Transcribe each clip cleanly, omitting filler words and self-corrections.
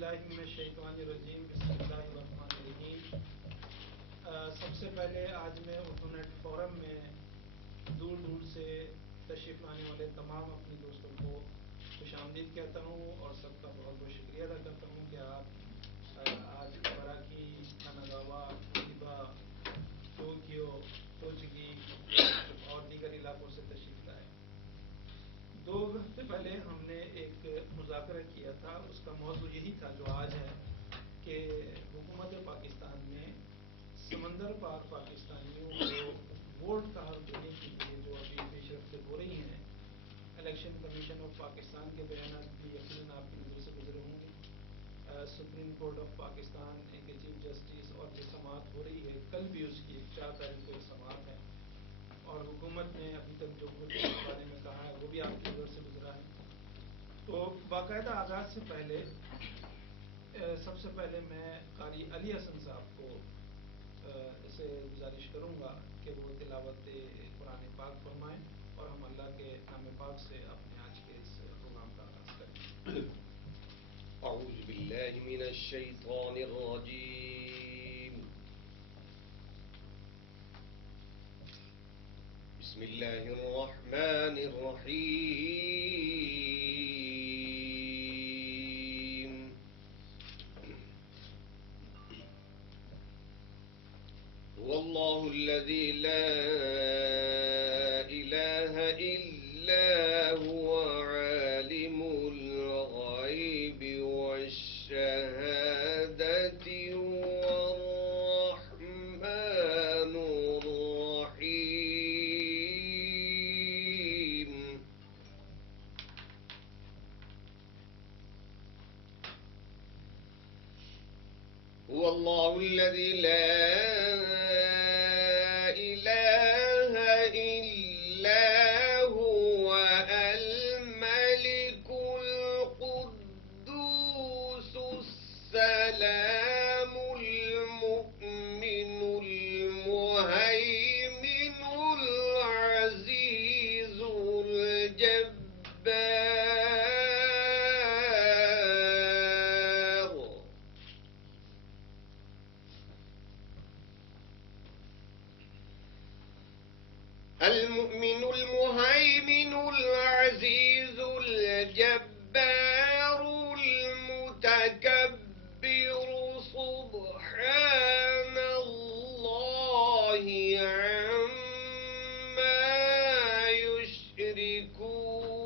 باللہ من الشیطان الرجیم بسم اللہ الرحمن الرحیم۔ سب سے پہلے آج میں اردو نیٹ فورم میں دور دور سے تشریف لانے والے تمام اپنے دوستوں کو خوش آمدید کہتا ہوں اور سب کا بہت بہت شکریہ ادا کرتا ہوں کہ آپ آج مراکی، کناگاوا، کویبا، ٹوکیو، توچگی اور دیگر علاقوں سے تشریف لائے۔ 2 ہفتے پہلے ہم نے ایک مذاکرہ کیا تھا، اس کا موضوع یہی تھا جو آج ہے کہ حکومت پاکستان نے سمندر پار پاکستانیوں کو ووٹ کا حق دینے کے لیے جو ابھی پیش رفتیں ہو رہی ہیں، الیکشن کمیشن آف پاکستان کے بیانات بھی یقیناً آپ کی نظر سے گزرے ہوں گے، سپریم کورٹ آف پاکستان کے چیف جسٹس اور جو سماعت ہو رہی ہے، کل بھی اس کی 4 تاریخ کو ایک سماعت ہے، اور حکومت نے ابھی تک جو کچھ اس بارے میں کہا ہے وہ بھی آپ کی نظر سے گزرا ہے۔ تو باقاعدہ آغاز سے پہلے سب سے پہلے میں قاری علی حسن صاحب کو سے گزارش کروں گا کہ وہ تلاوت قرآن پاک فرمائیں اور ہم اللہ کے نام پاک سے اپنے آج کے اس پروگرام کا آغاز کریں۔ اعوذ باللہ من الشیطان الرجیم، بسم اللہ الرحمن الرحیم، هو اللہ الذی لا الہ الا هو عالم الغیب والشہادۃ هو الرحمن الرحیم، هو اللہ الذی لا الہ الا هو الملک القدوس السلام المؤمن المہیمن العزیز الجبار، المؤمن المهيمن العزيز الجبار المتكبر، سبحان الله عما يشركون،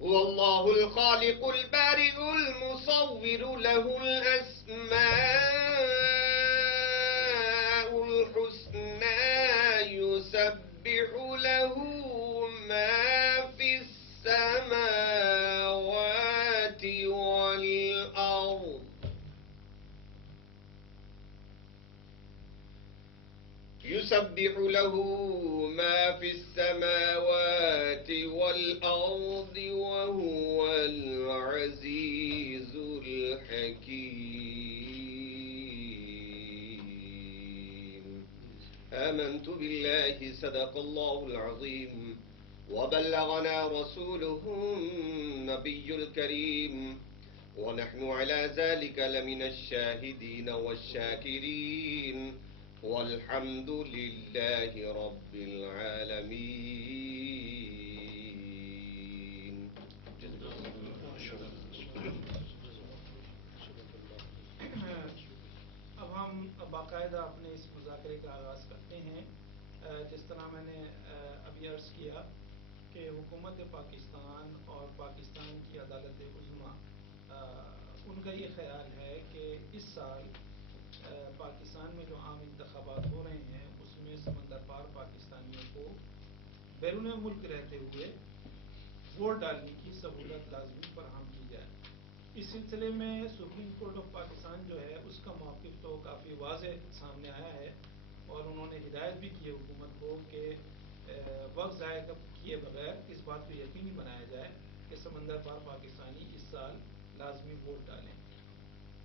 هو الله الخالق البارئ المصور، له الأسماء الحسنى، يسبح له ما في السماوات والأرض، يسبح له ما في السماوات والأرض وهو العزيز الحكيم، آمنت بالله صدق الله العظيم وبلغنا رسوله النبي الكريم، ونحن على ذلك لمن الشاهدين والشاكرين، والحمد لله رب العالمين۔ اب ہم باقاعدہ اپنے اس مذاکرے کا آغاز کرتے ہیں۔ جس طرح میں نے ابھی عرض کیا کہ حکومت پاکستان اور پاکستان کی عدالت عظمیٰ ان کا یہ خیال ہے کہ اس سال پاکستان میں جو عام انتخابات ہو رہے ہیں اس میں سمندر پار پاکستانیوں کو بیرون ملک رہتے ہوئے ووٹ ڈالنے کی سہولت لازمی فراہم کی جائے۔ اس سلسلے میں سپریم کورٹ آف پاکستان جو ہے اس کا موقف تو کافی واضح سامنے آیا ہے، اور انہوں نے ہدایت بھی کی حکومت کو کہ وقت ضائع کیے بغیر اس بات کو یقینی بنایا جائے کہ سمندر پار پاکستانی اس سال لازمی ووٹ ڈالیں۔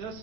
10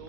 2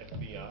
FBR,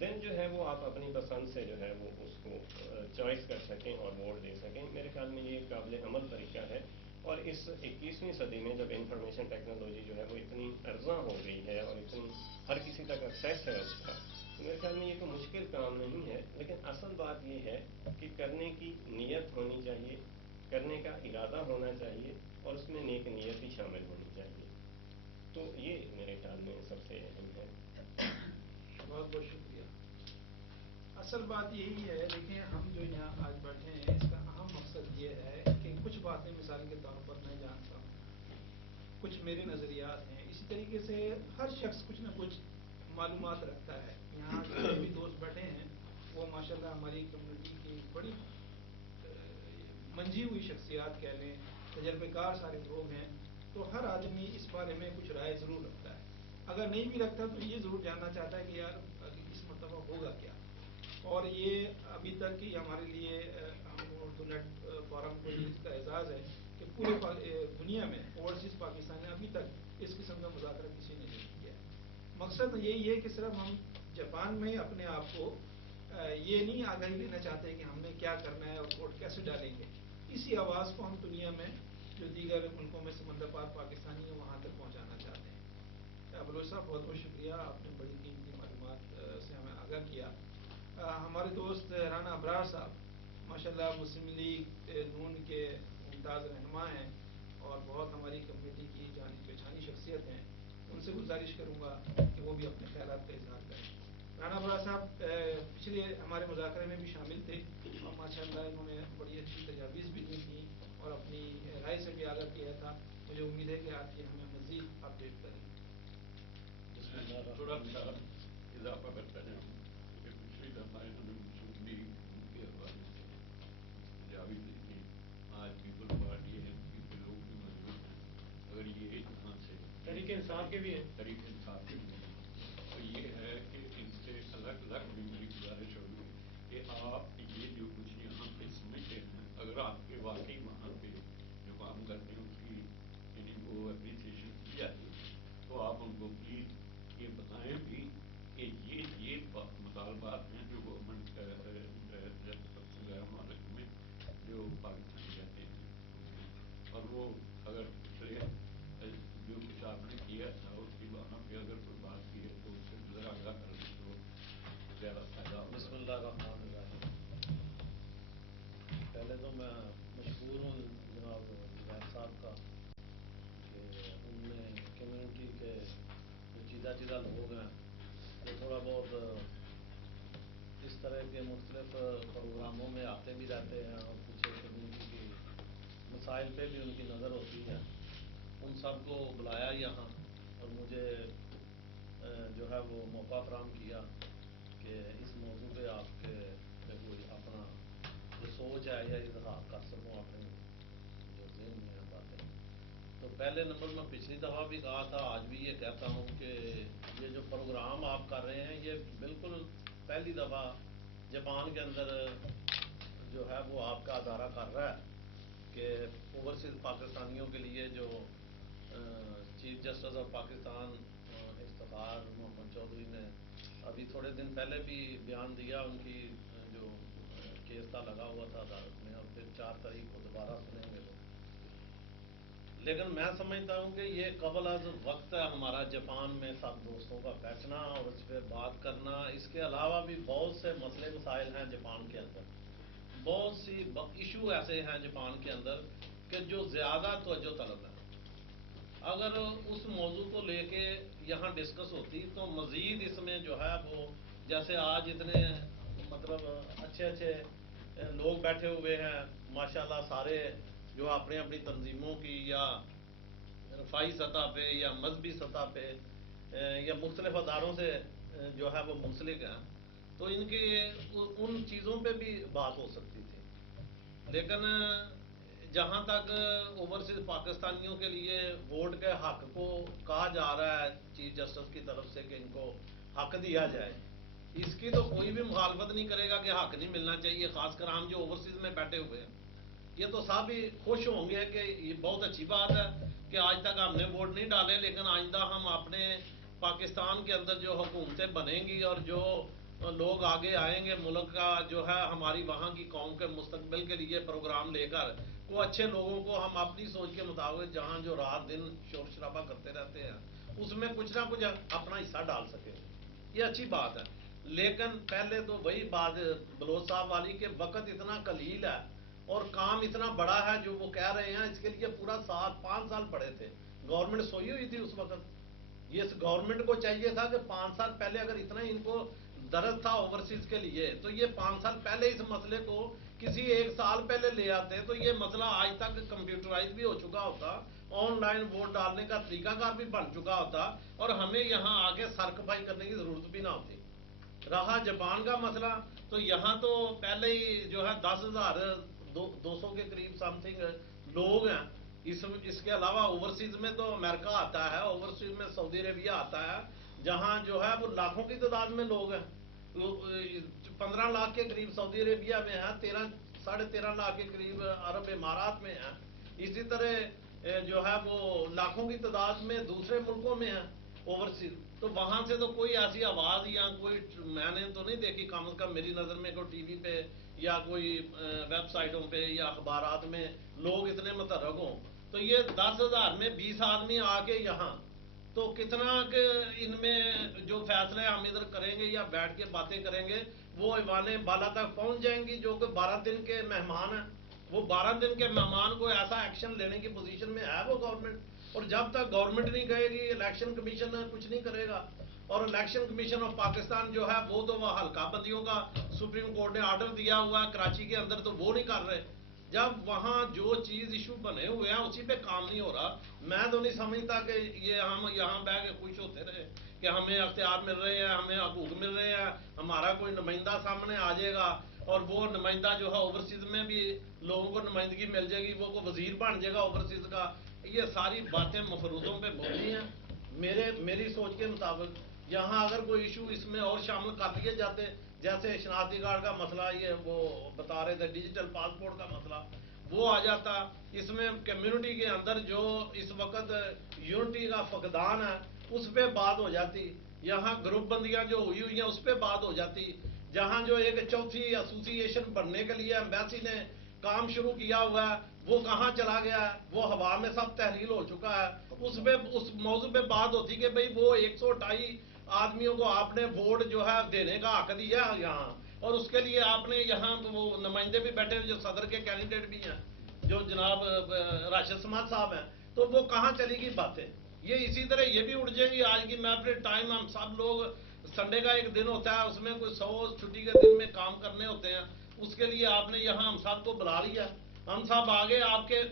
دین جو ہے وہ آپ اپنی پسند سے جو ہے وہ اس کو چوائس کر سکیں اور ووٹ دے سکیں. میرے خیال میں یہ قابل عمل طریقہ ہے. اور اس 21ویں صدی میں جب انفارمیشن ٹیکنالوجی جو ہے وہ اتنی ارزاں ہو گئی ہے اور اتنی ہر کسی تک ایکسیس ہے اس کا، تو میرے خیال میں یہ کوئی مشکل کام نہیں ہے. لیکن اصل بات یہ ہے کہ کرنے کی نیت ہونی چاہیے، کرنے کا ارادہ ہونا چاہیے، اور اس میں نیک نیت بھی شامل ہونی چاہیے. تو یہ میرے خیال میں سب سے اہم ہے. بہت بہت شکریہ. اصل بات یہی ہے، دیکھیں ہم جو یہاں آج بیٹھے ہیں اس کا اہم مقصد یہ ہے کہ کچھ باتیں مثال کے طور پر میں جانتا ہوں، کچھ میرے نظریات ہیں، اسی طریقے سے ہر شخص کچھ نہ کچھ معلومات رکھتا ہے. یہاں جتنے بھی دوست بیٹھے ہیں وہ ماشاءاللہ ہماری کمیونٹی کی بڑی منجھی ہوئی شخصیات کہہ لیں، تجربے کار سارے لوگ ہیں. تو ہر آدمی اس بارے میں کچھ رائے ضرور رکھتا ہے. اگر نہیں بھی رکھتا تو یہ ضرور جاننا چاہتا ہے کہ یار اس مرتبہ ہوگا کیا. اور یہ ابھی تک ہی ہمارے لیے ہم اردو نیٹ فورم کو اس کا اعزاز ہے کہ پورے دنیا میں اوورسیز پاکستانی ابھی تک اس قسم کا مذاکرہ کسی نے نہیں کیا ہے. مقصد یہی ہے کہ صرف ہم جاپان میں اپنے آپ کو یہ نہیں آگاہی دینا چاہتے کہ ہم نے کیا کرنا ہے اور ووٹ کیسے ڈالیں گے. اسی آواز کو ہم دنیا میں جو دیگر ملکوں میں سمندر پار پاکستانی ہیں وہاں تک پہنچانا چاہتے ہیں. بلوچ صاحب بہت بہت شکریہ، آپ نے بڑی قیمتی معلومات سے ہمیں آگاہ کیا. ہمارے دوست رانا ابرار صاحب ماشاءاللہ مسلم لیگ نون کے ممتاز رہنما ہیں اور بہت ہماری کمیونٹی کی جانی پہچانی شخصیت ہیں. ان سے گزارش کروں گا کہ وہ بھی اپنے خیالات کا اظہار کریں. رانا ابرار صاحب پچھلے ہمارے مذاکرے میں بھی شامل تھے اور ماشاءاللہ انہوں نے بڑی اچھی تجاویز بھی دی تھیں اور اپنی رائے سے بھی آگاہ کیا تھا. مجھے امید ہے کہ آج یہ ہمیں مزید اپڈیٹ کریں. تھوڑا سا اضافہ کرتا جاؤں کہ پچھلی دفعہ انہوں نے مسلم لیگ کے حوالے سے تجاویز دی تھی. آج پیپل پارٹی ہے کے لوگ بھی موجود ہیں. اگر یہ یہاں سے تحریک انصاف کے بھی ہیں، تحریک انصاف کے بھی ہیں، تو یہ ہے کہ ان سے الگ الگ بھی میری گزارش ہوگی کہ آپ یہ جو کچھ یہاں پہ سمجھتے ہیں اگر آپ کے واقعی وہاں پہ جو کام کرتے ہیں اس کی یعنی وہ اپریسیشن کی جاتی ہے تو آپ ان کو پلیز یہ بتائیں بھی کہ یہ مطالبات ہیں جو گورنمنٹ غیر ممالک میں جو پاکستانی رہتے ہیں اس میں. اور وہ اگر پچھلے جو کچھ آپ نے کیا تھا اس کی وہاں پہ اگر کوئی بات کی ہے تو اس سے ذرا آگاہ کر دیں تو زیادہ فائدہ ہوگا. بسم اللہ الرحمن الرحیم. پہلے تو میں مشکور ہوں جناب زبیر صاحب کا کہ ان نے کمیونٹی کے جو چیدہ لوگ ہیں جو تھوڑا بہت اس طرح کے مختلف پروگراموں میں آتے بھی رہتے ہیں اور کچھ کمیونٹی کی مسائل پہ بھی ان کی نظر ہوتی ہے، ان سب کو بلایا یہاں اور مجھے جو ہے وہ موقع فراہم کیا کہ اس موضوع پہ آپ کے کوئی اپنا جو سوچ ہے یا اظہار کر سکوں اپنی جو ذہن میں باتیں. تو پہلے نمبر میں پچھلی دفعہ بھی کہا تھا، آج بھی یہ کہتا ہوں کہ یہ جو پروگرام آپ کر رہے ہیں یہ بالکل پہلی دفعہ جاپان کے اندر جو ہے وہ آپ کا ادارہ کر رہا ہے کہ اوورسیز پاکستانیوں کے لیے جو chief justice of Pakistan Iftikhar Muhammad Chaudhry نے ابھی تھوڑے دن پہلے بھی بیان دیا، ان کی جو کیس تھا لگا ہوا تھا عدالت میں اور پھر 4 تاریخ کو دوبارہ سنیں گے وہ. لیکن میں سمجھتا ہوں کہ یہ قبل از وقت ہے ہمارا جاپان میں سب دوستوں کا بیٹھنا اور اس پہ بات کرنا. اس کے علاوہ بھی بہت سے مسئلے مسائل ہیں جاپان کے اندر، بہت سی ایشو ایسے ہیں جاپان کے اندر کہ جو زیادہ توجہ طلب ہے. اگر اس موضوع کو لے کے یہاں ڈسکس ہوتی تو مزید اس میں جو ہے وہ جیسے آج اتنے مطلب اچھے لوگ بیٹھے ہوئے ہیں ماشاءاللہ سارے جو اپنی اپنی تنظیموں کی یا رفائی سطح پہ یا مذہبی سطح پہ یا مختلف اداروں سے جو ہے وہ منسلک ہیں، تو ان کے ان چیزوں پہ بھی بات ہو سکتی تھی. لیکن جہاں تک اوورسیز پاکستانیوں کے لیے ووٹ کے حق کو کہا جا رہا ہے چیف جسٹس کی طرف سے کہ ان کو حق دیا جائے، اس کی تو کوئی بھی مخالفت نہیں کرے گا کہ حق نہیں ملنا چاہیے. خاص کر ہم جو اوورسیز میں بیٹھے ہوئے ہیں یہ تو سب ہی خوش ہوں گے کہ یہ بہت اچھی بات ہے کہ آج تک ہم نے ووٹ نہیں ڈالے، لیکن آئندہ ہم اپنے پاکستان کے اندر جو حکومتیں بنیں گی اور جو لوگ آگے آئیں گے ملک کا جو ہے ہماری وہاں کی قوم کے مستقبل کے لیے پروگرام لے کر کو اچھے لوگوں کو ہم اپنی سوچ کے مطابق جہاں جو رات دن شور شرابہ کرتے رہتے ہیں اس میں کچھ نہ کچھ اپنا حصہ ڈال سکے، یہ اچھی بات ہے۔ لیکن پہلے تو وہی بات بلوچ صاحب والی کہ وقت اتنا قلیل ہے اور کام اتنا بڑا ہے جو وہ کہہ رہے ہیں، اس کے لیے پورا 5 سال پڑے تھے، گورنمنٹ سوئی ہوئی تھی اس وقت۔ یہ گورنمنٹ کو چاہیے تھا کہ 5 سال پہلے اگر اتنا ان کو درد تھا اوورسیز کے لیے تو یہ 5 سال پہلے اس مسئلے کو کسی 1 سال پہلے لے آتے تو یہ مسئلہ آج تک کمپیوٹرائز بھی ہو چکا ہوتا، آن لائن ووٹ ڈالنے کا طریقہ کار بھی بن چکا ہوتا اور ہمیں یہاں آگے سر کھپائی کرنے کی ضرورت بھی نہ ہوتی۔ رہا جاپان کا مسئلہ تو یہاں تو پہلے ہی جو ہے 10,200 کے قریب سم تھنگ لوگ ہیں، اس کے علاوہ اوورسیز میں تو امریکہ آتا ہے، اوورسیز میں سعودی عربیہ آتا ہے جہاں جو ہے وہ لاکھوں کی تعداد میں لوگ ہیں، 15 لاکھ کے قریب سعودی عربیہ میں ہیں، 13.5 لاکھ کے قریب عرب امارات میں ہیں، اسی طرح جو ہے وہ لاکھوں کی تعداد میں دوسرے ملکوں میں ہیں اوورسیز۔ تو وہاں سے تو کوئی ایسی آواز یا کوئی میں نے تو نہیں دیکھی، کم از کم میری نظر میں کوئی ٹی وی پہ یا کوئی ویب سائٹوں پہ یا اخبارات میں لوگ اتنے متحرک ہوں۔ تو یہ 10,000 میں 20 آدمی آ کے یہاں تو کتنا کہ ان میں جو فیصلے ہم ادھر کریں گے یا بیٹھ کے باتیں کریں گے وہ ایوان بالا تک پہنچ جائیں گی، جو کہ 12 دن کے مہمان ہیں، وہ 12 دن کے مہمان کو ایسا ایکشن لینے کی پوزیشن میں ہے وہ گورنمنٹ، اور جب تک گورنمنٹ نہیں کہے گی الیکشن کمیشن کچھ نہیں کرے گا، اور الیکشن کمیشن آف پاکستان جو ہے وہ تو وہ حلقہ بندیوں کا سپریم کورٹ نے آرڈر دیا ہوا ہے کراچی کے اندر تو وہ نہیں کر رہے، جب وہاں جو چیز ایشو بنے ہوئے ہیں اسی پہ کام نہیں ہو رہا۔ میں تو نہیں سمجھتا کہ یہ ہم یہاں بیٹھ کے خوش ہوتے رہے کہ ہمیں اختیار مل رہے ہیں، ہمیں حقوق مل رہے ہیں، ہمارا کوئی نمائندہ سامنے آ جائے گا اور وہ نمائندہ جو ہے اوورسیز میں بھی لوگوں کو نمائندگی مل جائے گی، وہ وزیر بن جائے گا اوورسیز کا۔ یہ ساری باتیں مفروضوں پہ بولتی ہیں۔ میری سوچ کے مطابق یہاں اگر کوئی ایشو اس میں اور شامل کر لیے جاتے، جیسے شناختی کارڈ کا مسئلہ یہ وہ بتا رہے تھے، ڈیجیٹل پاسپورٹ کا مسئلہ وہ آ جاتا، اس میں کمیونٹی کے اندر جو اس وقت یونٹی کا فقدان ہے اس پہ بات ہو جاتی، یہاں گروپ بندیاں جو ہوئی ہوئی ہیں اس پہ بات ہو جاتی، جہاں جو ایک چوتھی ایسوسی ایشن بننے کے لیے ایمبیسی نے کام شروع کیا ہوا ہے وہ کہاں چلا گیا ہے، وہ ہوا میں سب تحلیل ہو چکا ہے، اس موضوع پہ بات ہوتی کہ بھئی وہ 128 آدمیوں کو آپ نے ووٹ جو ہے دینے کا حق دیا ہے یہاں، اور اس کے لیے آپ نے یہاں وہ نمائندے بھی بیٹھے جو صدر کے کینڈیڈیٹ بھی ہیں جو جناب راشد سماعت صاحب ہیں، تو وہ کہاں چلی گئی باتیں۔ یہ اسی طرح یہ بھی اٹھ جائیں گی آج کی محفل ٹائم، ہم سب لوگ سنڈے کا ایک دن ہوتا ہے اس میں کوئی 100 چھٹی کے دن میں کام کرنے ہوتے ہیں، اس کے لیے آپ نے یہاں ہم سب کو بلا لیا، ہم سب آگے آپ کے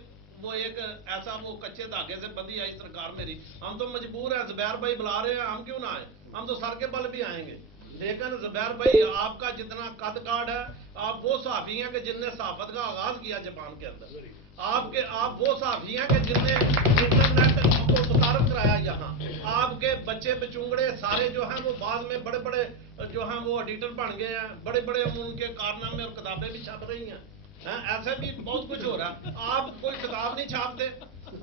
وہ ایک ایسا وہ کچے دھاگے سے بندھی آئی سرکار میری، ہم تو مجبور ہیں، زبیر بھائی بلا رہے ہیں ہم کیوں نہ آئیں، ہم تو سر کے بل بھی آئیں گے، لیکن زبیر بھائی آپ کا جتنا قد کاٹ ہے، آپ وہ صحافی ہیں کہ جن نے صحافت کا آغاز کیا جاپان کے اندر، آپ وہ صحافی ہیں کہ جن نے انٹرنیٹ کو متعارف کرایا یہاں، آپ کے بچے بچونگڑے سارے جو ہیں وہ بعد میں بڑے بڑے جو ہیں وہ ایڈیٹر بن گئے ہیں، بڑے بڑے ان کے کارنامے اور کتابیں بھی چھپ رہی ہیں، ایسے بھی بہت کچھ ہو رہا ہے، آپ کوئی کتاب نہیں چھاپتے،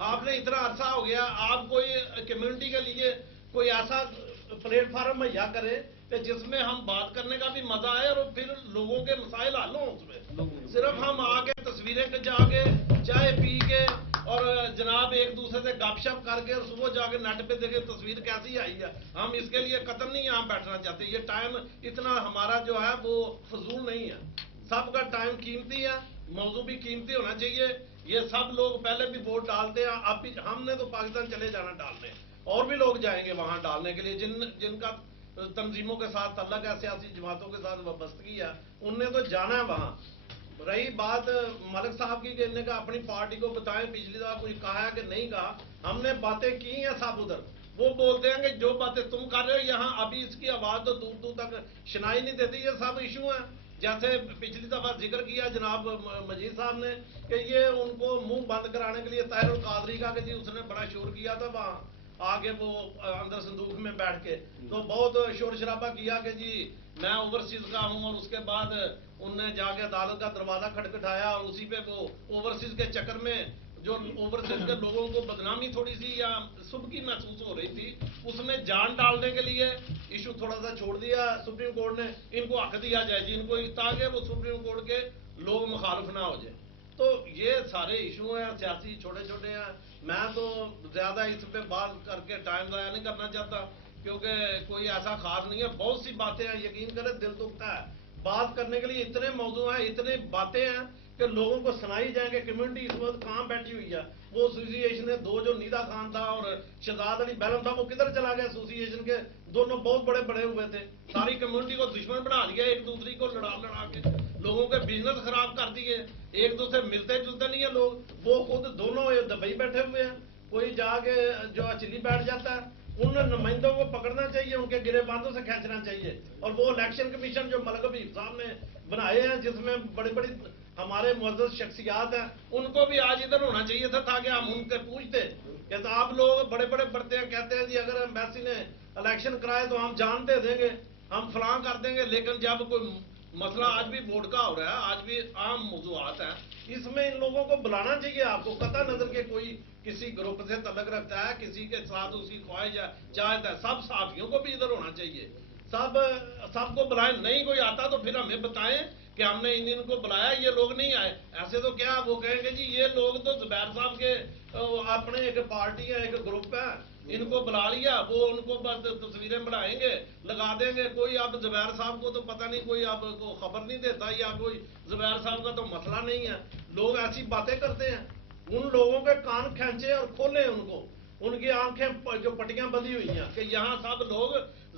آپ نے اتنا عرصہ ہو گیا، آپ کوئی کمیونٹی کے لیے کوئی ایسا پلیٹ فارم مہیا کرے کہ جس میں ہم بات کرنے کا بھی مزہ آئے اور پھر لوگوں کے مسائل حل ہوں، اس میں صرف ہم آ کے تصویریں جا کے چائے پی کے اور جناب ایک دوسرے سے گپ شپ کر کے اور صبح جا کے نیٹ پہ دیکھے تصویر کیسی آئی ہے، ہم اس کے لیے قطر نہیں یہاں بیٹھنا چاہتے، یہ ٹائم اتنا ہمارا جو ہے وہ فضول نہیں ہے، سب کا ٹائم قیمتی ہے، موضوع بھی قیمتی ہونا چاہیے، یہ سب لوگ پہلے بھی ووٹ ڈالتے ہیں، اب بھی ہم نے تو پاکستان چلے جانا ڈالنے، اور بھی لوگ جائیں گے وہاں ڈالنے کے لیے جن کا تنظیموں کے ساتھ تعلق ہے، سیاسی جماعتوں کے ساتھ وابستگی ہے، ان نے تو جانا ہے وہاں۔ رہی بات ملک صاحب کی کہ انہوں نے اپنی پارٹی کو بتائیں پچھلی دفعہ کچھ کہا ہے کہ نہیں کہا، ہم نے باتیں کی ہیں سب ادھر، وہ بولتے ہیں کہ جو باتیں تم کر رہے ہو یہاں ابھی اس کی آواز تو دور دور تک سنائی نہیں دیتی، یہ سب ایشو ہیں، جیسے پچھلی دفعہ ذکر کیا جناب مجید صاحب نے کہ یہ ان کو منہ بند کرانے کے لیے طاہر القادری کا کہ جی اس نے بڑا شور کیا تھا وہاں آگے وہ اندر صندوق میں بیٹھ کے تو بہت شور شرابہ کیا کہ جی میں اوورسیز کا ہوں، اور اس کے بعد ان نے جا کے عدالت کا دروازہ کھٹکھٹایا اور اسی پہ وہ اوورسیز کے چکر میں جو اوورسیز کے لوگوں کو بدنامی تھوڑی سی یا سبکی محسوس ہو رہی تھی، اس میں جان ڈالنے کے لیے ایشو تھوڑا سا چھوڑ دیا سپریم کورٹ نے، ان کو حق دیا جائے جی ان کو، تاکہ وہ سپریم کورٹ کے لوگ مخالف نہ ہو جائے. تو یہ سارے ایشو ہیں سیاسی چھوٹے چھوٹے ہیں. میں تو زیادہ اس پہ بات کر کے ٹائم ضائع نہیں کرنا چاہتا، کیونکہ کوئی ایسا خاص نہیں ہے. بہت سی باتیں ہیں، یقین کریں دل دکھتا ہے. بات کرنے کے لیے اتنے موضوع ہیں، اتنے باتیں ہیں کہ لوگوں کو سنائی جائیں کہ کمیونٹی اس وقت کہاں بیٹھی ہوئی ہے. وہ ایسوسی ایشن دو جو نیدا خان تھا اور شہزاد علی بیلم تھا، وہ کدھر چلا گیا؟ ایسوسی ایشن کے دونوں بہت بڑے بڑے ہوئے تھے، ساری کمیونٹی کو دشمن بنا دیا، ایک دوسرے کو لڑا لڑا کے لوگوں کے بزنس خراب کر دیے. ایک دوسرے ملتے جلتے نہیں ہیں لوگ. وہ خود دونوں دبئی بیٹھے ہوئے ہیں، کوئی جا کے جو چلی بیٹھ جاتا ہے. ان نمائندوں کو پکڑنا چاہیے، ان کے گرے باندھوں سے کھینچنا چاہیے. اور وہ الیکشن کمیشن جو ملک حبیب صاحب نے بنائے ہیں، جس میں بڑی بڑی ہمارے معزز شخصیات ہیں، ان کو بھی آج ادھر ہونا چاہیے تھا، تاکہ ہم ان کے پوچھتے کہ آپ لوگ بڑے بڑے بڑھتے ہیں، کہتے ہیں جی اگر ایمبیسی نے الیکشن کرائے تو ہم جان دے دیں گے، ہم فلاں کر دیں گے. لیکن جب کوئی مسئلہ آج بھی ووٹ کا ہو رہا ہے، آج بھی عام موضوعات ہیں، اس میں ان لوگوں کو بلانا چاہیے. آپ کو قطع نظر کے کوئی کسی گروپ سے تعلق رکھتا ہے، کسی کے ساتھ اس کی خواہش ہے چاہتا ہے، سب صحافیوں کو بھی ادھر ہونا چاہیے. سب کو بلائیں. نہیں کوئی آتا تو پھر ہمیں بتائیں کہ ہم نے ان کو بلایا، یہ لوگ نہیں آئے. ایسے تو کیا وہ کہیں گے جی یہ لوگ تو زبیر صاحب کے اپنے ایک پارٹی ہے، ایک گروپ ہے، ان کو بلا لیا، وہ ان کو بس تصویریں بنائیں گے، لگا دیں گے. کوئی اب زبیر صاحب کو تو پتہ نہیں، کوئی اب کو خبر نہیں دیتا، یا کوئی زبیر صاحب کا تو مسئلہ نہیں ہے. لوگ ایسی باتیں کرتے ہیں. ان لوگوں کے کان کھینچے اور کھولے ان کو، ان کی آنکھیں جو پٹیاں بندھی ہوئی ہیں کہ یہاں سب لوگ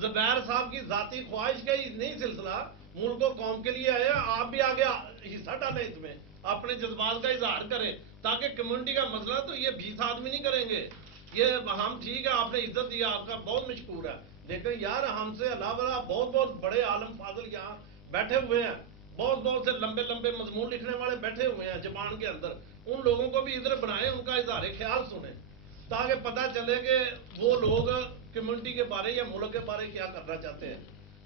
زبیر صاحب کی ذاتی خواہش کا ہی نہیں سلسلہ، ملک و قوم کے لیے آئے. آپ بھی آگے حصہ ڈالیں، اس میں اپنے جذبات کا اظہار کریں، تاکہ کمیونٹی کا مسئلہ تو یہ 20 آدمی نہیں کریں گے. یہ ہم ٹھیک ہے، آپ نے عزت دیا، آپ کا بہت مشکور ہے، لیکن یار ہم سے علاوہ بہت بہت بڑے عالم فاضل یہاں بیٹھے ہوئے ہیں، بہت بہت سے لمبے لمبے مضمون لکھنے والے بیٹھے ہوئے ہیں زبان کے اندر. ان لوگوں کو بھی ادھر بنائیں، ان کا اظہار خیال سنیں، تاکہ پتہ چلے کہ وہ لوگ کمیونٹی کے بارے یا ملک کے بارے کیا کرنا چاہتے ہیں.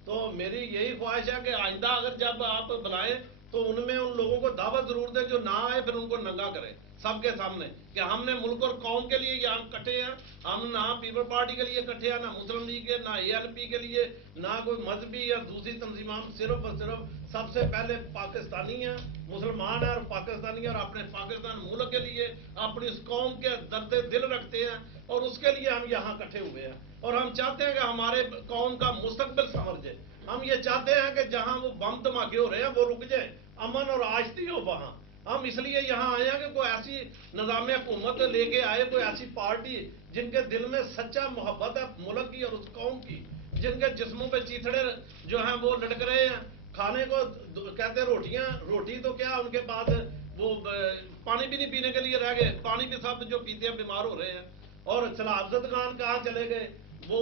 تو میری یہی خواہش ہے کہ آئندہ اگر جب آپ بلائیں تو ان میں ان لوگوں کو دعوت ضرور دیں، جو نہ آئے پھر ان کو ننگا کریں سب کے سامنے کہ ہم نے ملک اور قوم کے لیے یہاں کٹے ہیں. ہم نہ پیپل پارٹی کے لیے کٹے ہیں، نہ مسلم لیگ کے، نہ ALP کے لیے، نہ کوئی مذہبی یا دوسری تنظیمات. صرف اور صرف سب سے پہلے پاکستانی ہیں، مسلمان ہیں اور پاکستانی ہیں، اور اپنے پاکستان ملک کے لیے اپنی اس قوم کے درد دل رکھتے ہیں، اور اس کے لیے ہم یہاں کٹھے ہوئے ہیں. اور ہم چاہتے ہیں کہ ہمارے قوم کا مستقبل سنور جائے. ہم یہ چاہتے ہیں کہ جہاں وہ بم دھماکے ہو رہے ہیں وہ رک جائیں، امن اور آشتی ہو وہاں. ہم اس لیے یہاں آئے ہیں کہ کوئی ایسی نظام حکومت لے کے آئے، کوئی ایسی پارٹی جن کے دل میں سچا محبت ہے ملک کی اور اس قوم کی، جن کے جسموں پہ چیتڑے جو ہیں وہ لٹک رہے ہیں. کھانے کو کہتے ہیں روٹیاں، روٹی تو کیا ان کے بعد وہ پانی بھی نہیں پینے کے لیے رہ گئے، پانی بھی سب جو پیتے ہیں بیمار ہو رہے ہیں. اور سیلاب زدگان کہاں چلے گئے؟ وہ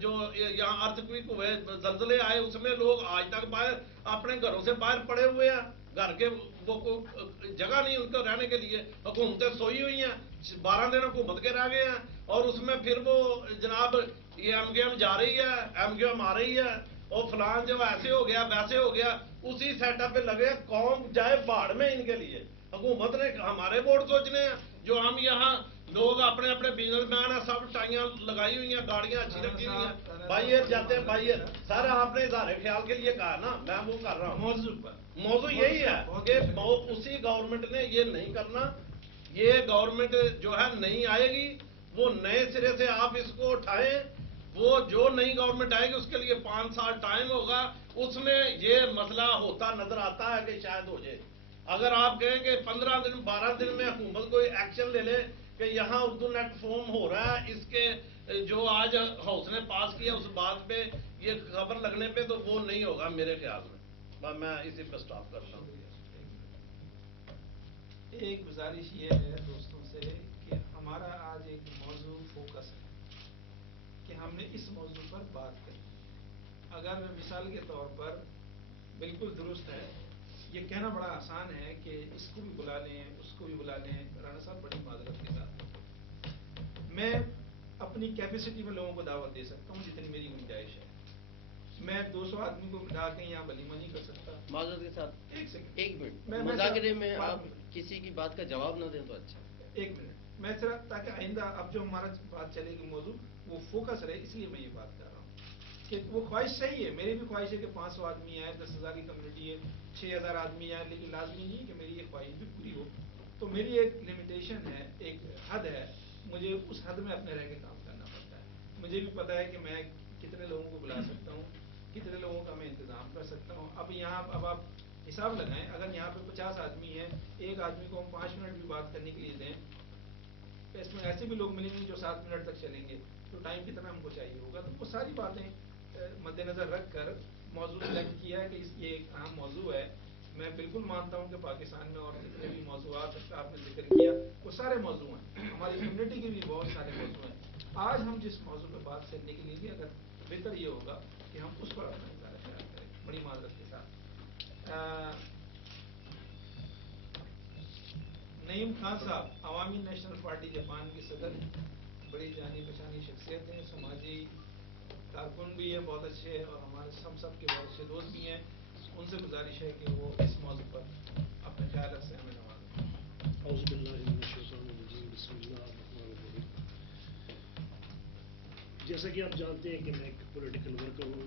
جو یہاں ارتھکویک ہوئے، زلزلے آئے، اس میں لوگ آج تک باہر اپنے گھروں سے باہر پڑے ہوئے ہیں. گھر کے وہ جگہ نہیں ان کو رہنے کے لیے. حکومتیں سوئی ہوئی ہیں، 12 دن حکومت کے رہ گئے ہیں، اور اس میں پھر وہ جناب یہ MKM جا رہی ہے، MKM آ رہی ہے، اور فلان جو ایسے ہو گیا ویسے ہو گیا، اسی سیٹ اپ پہ لگے. قوم جائے باڑ میں ان کے لیے. حکومت نے ہمارے ووٹ سوچنے ہیں، جو ہم یہاں لوگ اپنے اپنے بزنس مین ہیں، سب ٹائیاں لگائی ہوئی ہیں، گاڑیاں اچھی رکھی ہوئی ہیں، بھائی جاتے ہیں بھائی. سر آپ نے اظہار خیال کے لیے کہا نا، میں وہ کر رہا ہوں. موضوع یہی ہے کہ اسی گورنمنٹ نے یہ نہیں کرنا. یہ گورنمنٹ جو ہے نہیں آئے گی، وہ نئے سرے سے آپ اس کو اٹھائیں. وہ جو نئی گورنمنٹ آئے گی اس کے لیے 5 سال ٹائم ہوگا، اس میں یہ مسئلہ ہوتا نظر آتا ہے کہ شاید ہو جائے. اگر آپ کہیں کہ 15 دن 12 دن میں حکومت کوئی ایکشن لے لے کہ یہاں اردو نیٹ فارم ہو رہا ہے، اس کے جو آج ہاؤس نے پاس کیا اس بات پہ یہ خبر لگنے پہ، تو وہ نہیں ہوگا میرے خیال میں. میں اسی پہ سٹاپ کرتا ہوں. ایک گزارش یہ ہے دوستوں سے کہ ہمارا آج ایک موضوع فوکس ہے کہ ہم نے اس موضوع پر بات کریں. اگر مثال کے طور پر بالکل درست ہے، یہ کہنا بڑا آسان ہے کہ اس کو بھی بلا لیں، اس کو بھی بلا لیں. رانا صاحب بڑی معذرت کے ساتھ میں اپنی کیپیسٹی میں لوگوں کو دعوت دے سکتا ہوں جتنی میری گنجائش ہے. میں 200 آدمی کو بٹھا کے یہاں ولیمہ نہیں کر سکتا. معذرت کے ساتھ ایک سیکنڈ، ایک منٹ مذاکرے میں آپ کسی کی بات کا جواب نہ دیں تو اچھا. ایک منٹ میں صرف تاکہ آئندہ اب جو ہمارا بات چلے گی موضوع وہ فوکس رہے، اس لیے میں یہ بات کر رہا ہوں. کہ وہ خواہش صحیح ہے، میری بھی خواہش ہے کہ 500 آدمی آئے، 10,000 کی کمیونٹی ہے، 6,000 آدمی آئے، لیکن لازمی نہیں کہ میری یہ خواہش بھی پوری ہو. تو میری ایک لمیٹیشن ہے، ایک حد ہے، مجھے اس حد میں اپنے رہ کے کام کرنا پڑتا ہے. مجھے بھی پتا ہے کہ میں کتنے لوگوں کو بلا سکتا ہوں، کتنے لوگوں کا میں انتظام کر سکتا ہوں. اب آپ حساب لگائیں، اگر یہاں پہ 50 آدمی ہیں، ایک آدمی کو ہم 5 منٹ بھی بات کرنے کے لیے دیں، تو اس میں ایسے بھی لوگ ملیں گے جو 7 منٹ تک چلیں گے، تو ٹائم کتنا ہم کو چاہیے ہوگا. تو وہ ساری باتیں مد نظر رکھ کر موضوع سلیکٹ کیا ہے کہ یہ ایک اہم موضوع ہے. میں بالکل مانتا ہوں کہ پاکستان میں اور جتنے بھی موضوعات آپ نے ذکر کیا وہ سارے موضوع ہیں، ہماری کمیونٹی کے بھی بہت سارے موضوع ہیں. آج ہم جس موضوع پہ بات کرنے کے لیے اگر بہتر یہ ہوگا کہ ہم اس پر اپنا اظہار خیال کریں. بڑی معذرت کے ساتھ نعیم خان صاحب عوامی نیشنل پارٹی جاپان کے صدر، بڑی جانی پہچانی شخصیت ہیں، سماجی کارکن بھی ہیں بہت اچھے، اور ہمارے سب کے بہت اچھے دوست بھی ہیں. ان سے گزارش ہے کہ وہ اس موضوع پر اپنے خیالات سے ہمیں نوازیں. اعوذ باللہ من الشیطان الرجیم، بسم اللہ الرحمن الرحیم. جیسا کہ آپ جانتے ہیں کہ میں ایک پولیٹیکل ورکر ہوں.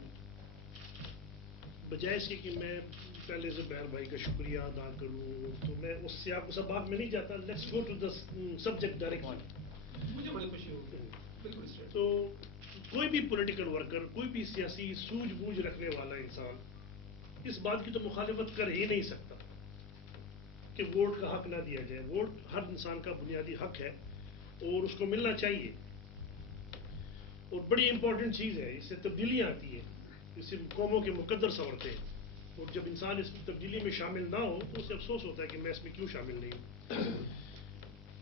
بجائے اس کے کہ میں پہلے زبیر بھائی کا شکریہ ادا کروں تو میں اس سے آپ کو سب بات میں نہیں جاتا. Let's go to the subject directly. مجھے بڑی خوشی ہوگی. بالکل straight. تو کوئی بھی پولیٹیکل ورکر، کوئی بھی سیاسی سوجھ بوجھ رکھنے والا انسان اس بات کی تو مخالفت کر ہی نہیں سکتا کہ ووٹ کا حق نہ دیا جائے. ووٹ ہر انسان کا بنیادی حق ہے اور اس کو ملنا چاہیے، اور بڑی امپورٹنٹ چیز ہے. اس سے تبدیلیاں آتی ہیں، اس سے قوموں کے مقدر سنورتے ہیں، اور جب انسان اس تبدیلی میں شامل نہ ہو تو اسے افسوس ہوتا ہے کہ میں اس میں کیوں شامل نہیں ہوں.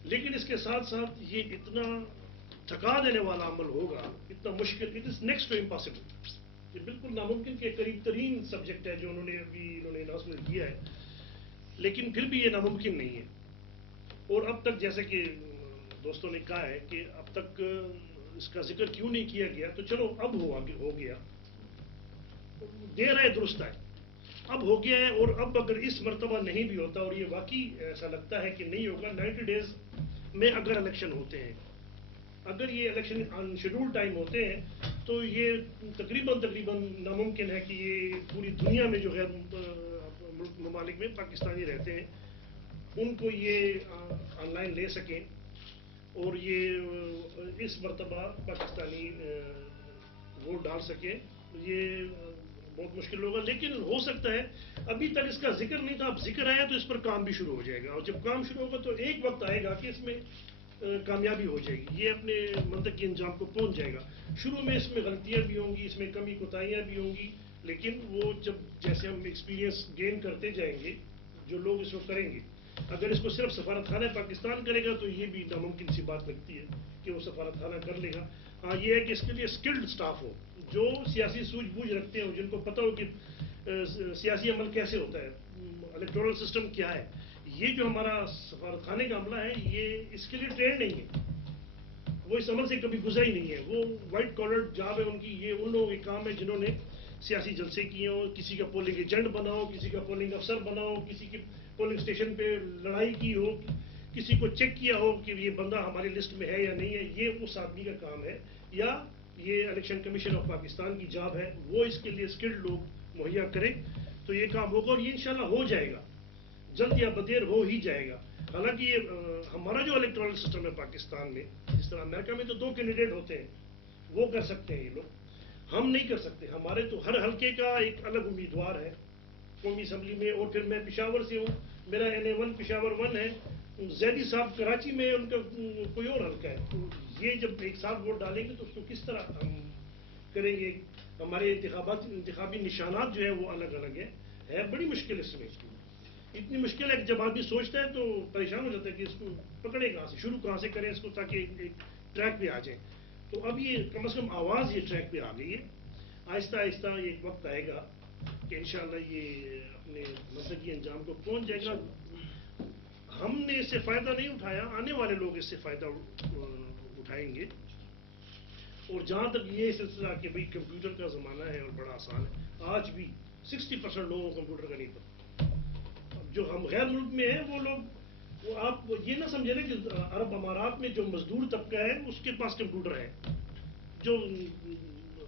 لیکن اس کے ساتھ ساتھ یہ اتنا تھکا دینے والا عمل ہوگا، اتنا مشکل، it is next to impossible. یہ بالکل ناممکن کے قریب ترین سبجیکٹ ہے جو انہوں نے اناؤنسمنٹ کیا ہے، لیکن پھر بھی یہ ناممکن نہیں ہے. اور اب تک جیسے کہ دوستوں نے کہا ہے کہ اب تک اس کا ذکر کیوں نہیں کیا گیا، تو چلو اب ہو گیا، دیر ہے درست ہے، اب ہو گیا ہے. اور اب اگر اس مرتبہ نہیں بھی ہوتا، اور یہ واقعی ایسا لگتا ہے کہ نہیں ہوگا، 90 ڈیز میں اگر الیکشن ہوتے ہیں، اگر یہ الیکشن آن شیڈول ٹائم ہوتے ہیں، تو یہ تقریباً ناممکن ہے کہ یہ پوری دنیا میں جو غیر ملک ممالک میں پاکستانی رہتے ہیں ان کو یہ آن لائن لے سکیں، اور یہ اس مرتبہ پاکستانی ووٹ ڈال سکیں. یہ بہت مشکل ہوگا، لیکن ہو سکتا ہے. ابھی تک اس کا ذکر نہیں تھا، اب ذکر آیا تو اس پر کام بھی شروع ہو جائے گا، اور جب کام شروع ہوگا تو ایک وقت آئے گا کہ اس میں کامیابی ہو جائے گی، یہ اپنے منطقی انجام کو پہنچ جائے گا. شروع میں اس میں غلطیاں بھی ہوں گی، اس میں کمی کوتاہیاں بھی ہوں گی، لیکن وہ جیسے ہم ایکسپیرینس گین کرتے جائیں گے، جو لوگ اس کو کریں گے. اگر اس کو صرف سفارت خانہ پاکستان کرے گا تو یہ بھی ناممکن سی بات لگتی ہے کہ وہ سفارت خانہ کر لے گا. ہاں یہ ہے کہ اس کے لیے اسکلڈ سٹاف ہو، جو سیاسی سوجھ بوجھ رکھتے ہوں، جن کو پتہ ہو کہ سیاسی عمل کیسے ہوتا ہے، الیکٹورل سسٹم کیا ہے. یہ جو ہمارا سفارت خانے کا عملہ ہے یہ اس کے لیے ٹرینڈ نہیں ہے، وہ اس عمل سے کبھی گزرا ہی نہیں ہے. وہ وائٹ کالر جاب ہے ان کی، یہ ان لوگوں کے کام ہے جنہوں نے سیاسی جلسے کیے ہوں، کسی کا پولنگ ایجنٹ بناؤ، کسی کا پولنگ افسر بناؤ، کسی کی پولنگ اسٹیشن پہ لڑائی کی ہو، کسی کو چیک کیا ہو کہ یہ بندہ ہماری لسٹ میں ہے یا نہیں ہے. یہ اس آدمی کا کام ہے، یا یہ الیکشن کمیشن آف پاکستان کی جاب ہے، وہ اس کے لیے اسکلڈ لوگ مہیا کرے تو یہ کام ہوگا، اور یہ انشاءاللہ ہو جائے گا، جلد یا بدیر ہو ہی جائے گا. حالانکہ یہ ہمارا جو الیکٹورل سسٹم ہے پاکستان میں، جس طرح امریکہ میں تو 2 کینڈیڈیٹ ہوتے ہیں، وہ کر سکتے ہیں یہ لوگ، ہم نہیں کر سکتے. ہمارے تو ہر حلقے کا ایک الگ امیدوار ہے قومی اسمبلی میں. اور پھر میں پشاور سے ہوں، میرا NA1 پشاور 1 ہے. زیدی صاحب کراچی میں، ان کا کوئی اور حلقہ ہے. تو یہ جب ایک ساتھ ووٹ ڈالیں گے تو اس کو کس طرح ہم کریں گے؟ ہمارے انتخابی نشانات جو ہے وہ الگ الگ ہے بڑی مشکل. اس میں اتنی مشکل ہے کہ جب آدمی سوچتا ہے تو پریشان ہو جاتا ہے کہ اس کو پکڑے کہاں سے، شروع کہاں سے کریں اس کو، تاکہ ایک ٹریک پہ آ جائیں. تو اب یہ کم از کم آواز یہ ٹریک پہ آ گئی ہے. آہستہ آہستہ ایک وقت آئے گا کہ انشاءاللہ یہ اپنے منطقی انجام کو پہنچ جائے گا. ہم نے اس سے فائدہ نہیں اٹھایا، آنے والے لوگ اس سے فائدہ اٹھائیں گے. اور جہاں تک یہ سلسلہ کہ بھئی کمپیوٹر کا زمانہ ہے اور بڑا آسان ہے، آج بھی 60% لوگوں کو کمپیوٹر کا نہیں پتہ. جو ہم غیر ملک میں ہیں وہ لوگ، وہ آپ یہ نہ سمجھیں نا کہ عرب امارات میں جو مزدور طبقہ ہے اس کے پاس کمپیوٹر ہے، جو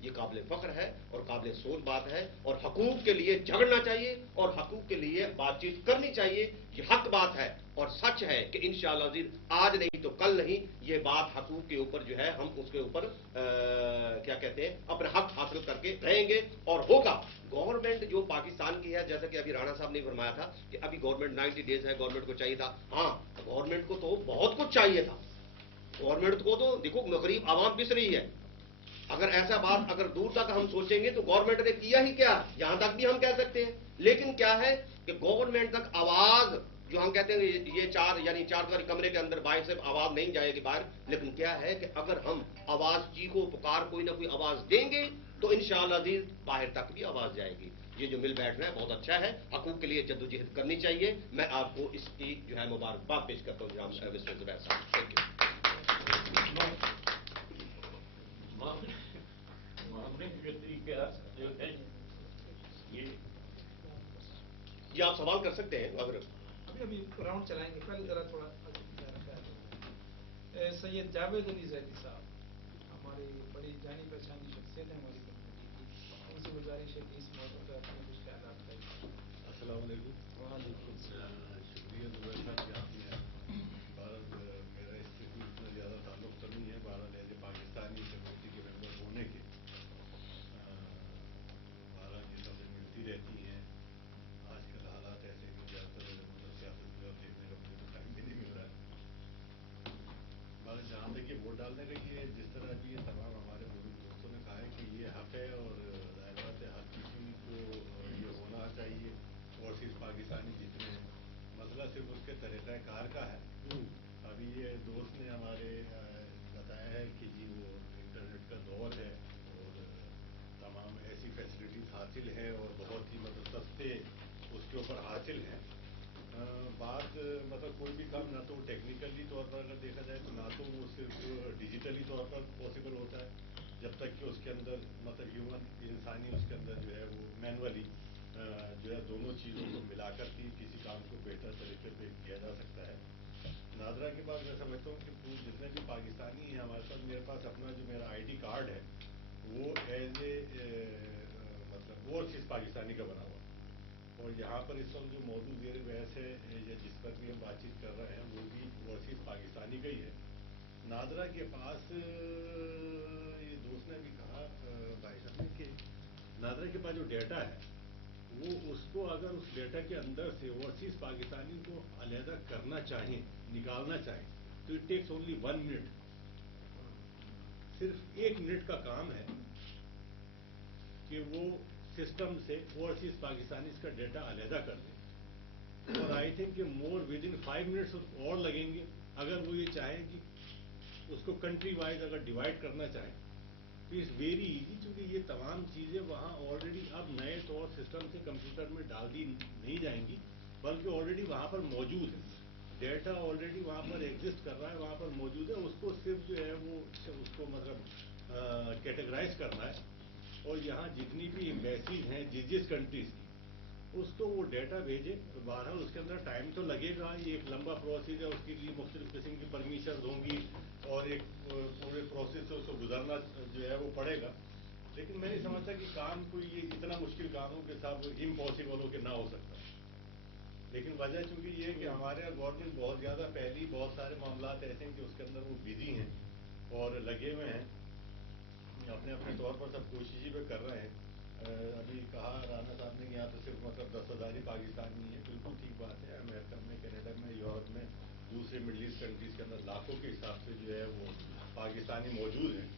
یہ قابل فخر ہے اور قابل سوچ بات ہے، اور حقوق کے لیے جھگڑنا چاہیے اور حقوق کے لیے بات چیت کرنی چاہیے، یہ حق بات ہے اور سچ ہے کہ انشاءاللہ عزیز آج نہیں تو کل نہیں یہ بات حقوق کے اوپر جو ہے ہم اس کے اوپر کیا کہتے ہیں اپنا حق حاصل کر کے رہیں گے اور ہوگا۔ گورنمنٹ جو پاکستان کی ہے، جیسا کہ ابھی رانا صاحب نے فرمایا تھا کہ ابھی گورنمنٹ 90 ڈیز ہے، گورنمنٹ کو چاہیے تھا، ہاں گورنمنٹ کو تو بہت کچھ چاہیے تھا، گورنمنٹ کو تو دیکھو غریب عوام پس رہی ہے، اگر ایسا بات اگر دور تک ہم سوچیں گے تو گورنمنٹ نے کیا ہی کیا، یہاں تک بھی ہم کہہ سکتے ہیں، لیکن کیا ہے کہ گورنمنٹ تک آواز جو ہم کہتے ہیں یہ چار دیواری کمرے کے اندر باہر سے آواز نہیں جائے گی باہر، لیکن کیا ہے کہ اگر ہم آواز چیخو پکار کوئی نہ کوئی آواز دیں گے تو انشاءاللہ عزیز باہر تک بھی آواز جائے گی۔ یہ جو مل بیٹھنا ہے بہت اچھا ہے، حقوق کے لیے جدوجہد کرنی چاہیے، میں آپ کو اس کی جو ہے مبارکباد پیش کرتا ہوں جناب مسٹر زبیر صاحب، تھینک یو۔ معاملے کے طریقہ جو ہے یہ آپ سوال کر سکتے ہیں اگر ابھی راؤنڈ چلائیں گے، پہلے ذرا تھوڑا سید جاوید علی زیدی صاحب ہماری بڑی جانی پہچانی شخصیت ہے ہماری کمیونٹی کی، ان سے گزارش ہے کہ اس موضوع پہ اپنے کچھ خیالات کا۔ السلام علیکم۔ وعلیکم السلام۔ شکریہ زبیر صاحب کہ آپ نے بھارت میرا اس سے کوئی اتنا زیادہ تعلق تو نہیں ہے، Bharat as a Pakistani community کے ممبر ہونے کے بھارت یہ سب ملتی رہتی ہیں۔ آج کل حالات ایسے کہ زیادہ تر سیاست کی طرف دیکھنے کا مجھے تو ٹائم بھی نہیں مل رہا ہے، مگر جہاں تک یہ ووٹ ڈالنے کا یہ جس طرح ابھی یہ تمام ہمارے بزرگ دوستوں نے کہا ہے کہ یہ حق ہے اور ظاہر بات ہے ہر کسی کو یہ ہونا چاہیے، اوورسیز پاکستانی جتنے ہیں، مسئلہ صرف اس کے طریقہ کار کا ہے۔ ابھی یہ دوست نے ہمارے بتایا ہے کہ جی وہ انٹرنیٹ کا دور ہے اور تمام ایسی فیسلٹیز حاصل ہیں اور بہت ہی مطلب سستے اس کے اوپر حاصل ہیں۔ بات مطلب کوئی بھی کام نہ تو ٹیکنیکلی طور پر اگر دیکھا جائے تو نہ تو وہ صرف ڈیجیٹلی طور پر پاسبل ہوتا ہے جب تک کہ اس کے اندر مطلب ہیومن انسانی اس کے اندر جو ہے وہ مینولی جو ہے دونوں چیزوں کو ملا کر کے کسی کام کو بہتر طریقے پہ کیا جا سکتا ہے۔ نادرا کے بعد میں سمجھتا ہوں کہ جتنے بھی پاکستانی ہیں ہمارے ساتھ، میرے پاس اپنا جو میرا آئی ڈی کارڈ ہے وہ ایز اے مطلب اوورسیز پاکستانی کا بنا ہوا، اور یہاں پر اس وقت جو موضوع زیر بحث ہے یا جس پر بھی ہم بات چیت کر رہے ہیں وہ بھی اوورسیز پاکستانی کا ہی ہے۔ نادرا کے پاس یہ دوست نے بھی کہا بھائی صاحب نے کہ نادرا کے پاس جو ڈیٹا ہے وہ اس کو اگر اس ڈیٹا کے اندر سے اوورسیز پاکستانی کو علیحدہ کرنا چاہیں، نکالنا چاہیں تو اٹ ٹیکس اونلی 1 منٹ، صرف 1 منٹ کا کام ہے کہ وہ سسٹم سے اوورسیز پاکستانی کا ڈیٹا علیحدہ کر دیں، اور آئی تھنک کہ مور ود ان 5 منٹس اور لگیں گے اگر وہ یہ چاہیں کہ اس کو کنٹری وائز اگر ڈیوائڈ کرنا چاہیں تو اٹس ویری ایزی، کیونکہ یہ تمام چیزیں وہاں آلریڈی اب نئے طور سسٹم سے کمپیوٹر میں ڈال دی نہیں جائیں گی، بلکہ آلریڈی وہاں پر موجود ہے ڈیٹا، آلریڈی وہاں پر ایگزسٹ کر رہا ہے، وہاں پر موجود ہے، اس کو صرف جو ہے وہ اس کو مطلب کیٹیگرائز کرنا ہے، اور یہاں جتنی بھی ایمبیسیز ہیں جس کنٹریز کی اس کو وہ ڈیٹا بھیجے۔ بہرحال اس کے اندر ٹائم تو لگے گا، یہ ایک لمبا پروسیس ہے، اس کے لیے مختلف قسم کی پرمیشنز ہوں گی اور ایک پورے پروسیس سے اس کو گزارنا جو ہے وہ پڑے گا، لیکن میں نہیں سمجھتا کہ کام کوئی یہ اتنا مشکل کام ہو کہ صاحب امپاسبل ہو کہ نہ ہو سکتا، لیکن وجہ چونکہ یہ ہے کہ ہمارے یہاں گورنمنٹ بہت زیادہ پہلی بہت سارے معاملات ایسے ہیں کہ اس کے اندر وہ بزی ہیں اور لگے ہوئے ہیں، اپنے اپنے طور پر سب کوششیں پہ کر رہے ہیں۔ ابھی کہا رانا صاحب نے یہاں تو صرف مطلب 10,000 ہی پاکستانی ہیں، بالکل ٹھیک بات ہے، امریکہ میں، کینیڈا میں، یورپ میں، دوسرے مڈل ایسٹ کنٹریز کے اندر لاکھوں کے حساب سے جو ہے وہ پاکستانی موجود ہیں،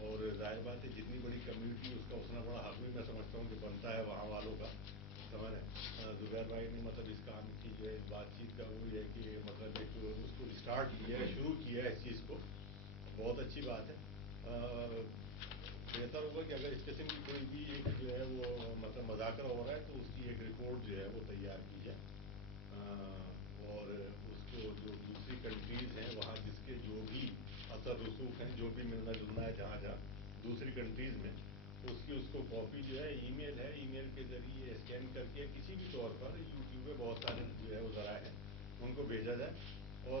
اور ظاہر بات ہے جتنی بڑی کمیونٹی اس کا اتنا بڑا حق بھی میں سمجھتا ہوں کہ بنتا ہے وہاں والوں کا۔ سمجھ زبیر بھائی نے مطلب اس کام کی جو ہے بات چیت کا وہ یہ ہے کہ مطلب ایک اس کو اسٹارٹ کیا ہے، شروع کیا ہے اس چیز کو، بہت اچھی بات ہے۔ بہتر ہوگا کہ اگر اس قسم کی کوئی بھی ایک جو ہے وہ مطلب مذاکرہ ہو رہا ہے تو اس کی ایک رپورٹ جو ہے وہ تیار کی جائے، اور اس کو جو دوسری کنٹریز ہیں وہاں جس کے جو بھی اثر رسوخ ہیں، جو بھی ملنا جلنا ہے جہاں جہاں دوسری کنٹریز میں، اس کی اس کو کاپی جو ہے ای میل کے ذریعے اسکین کر کے کسی بھی طور پر، یوٹیوب پہ بہت سارے جو ہے وہ ذرائع ہیں ان کو بھیجا جائے، اور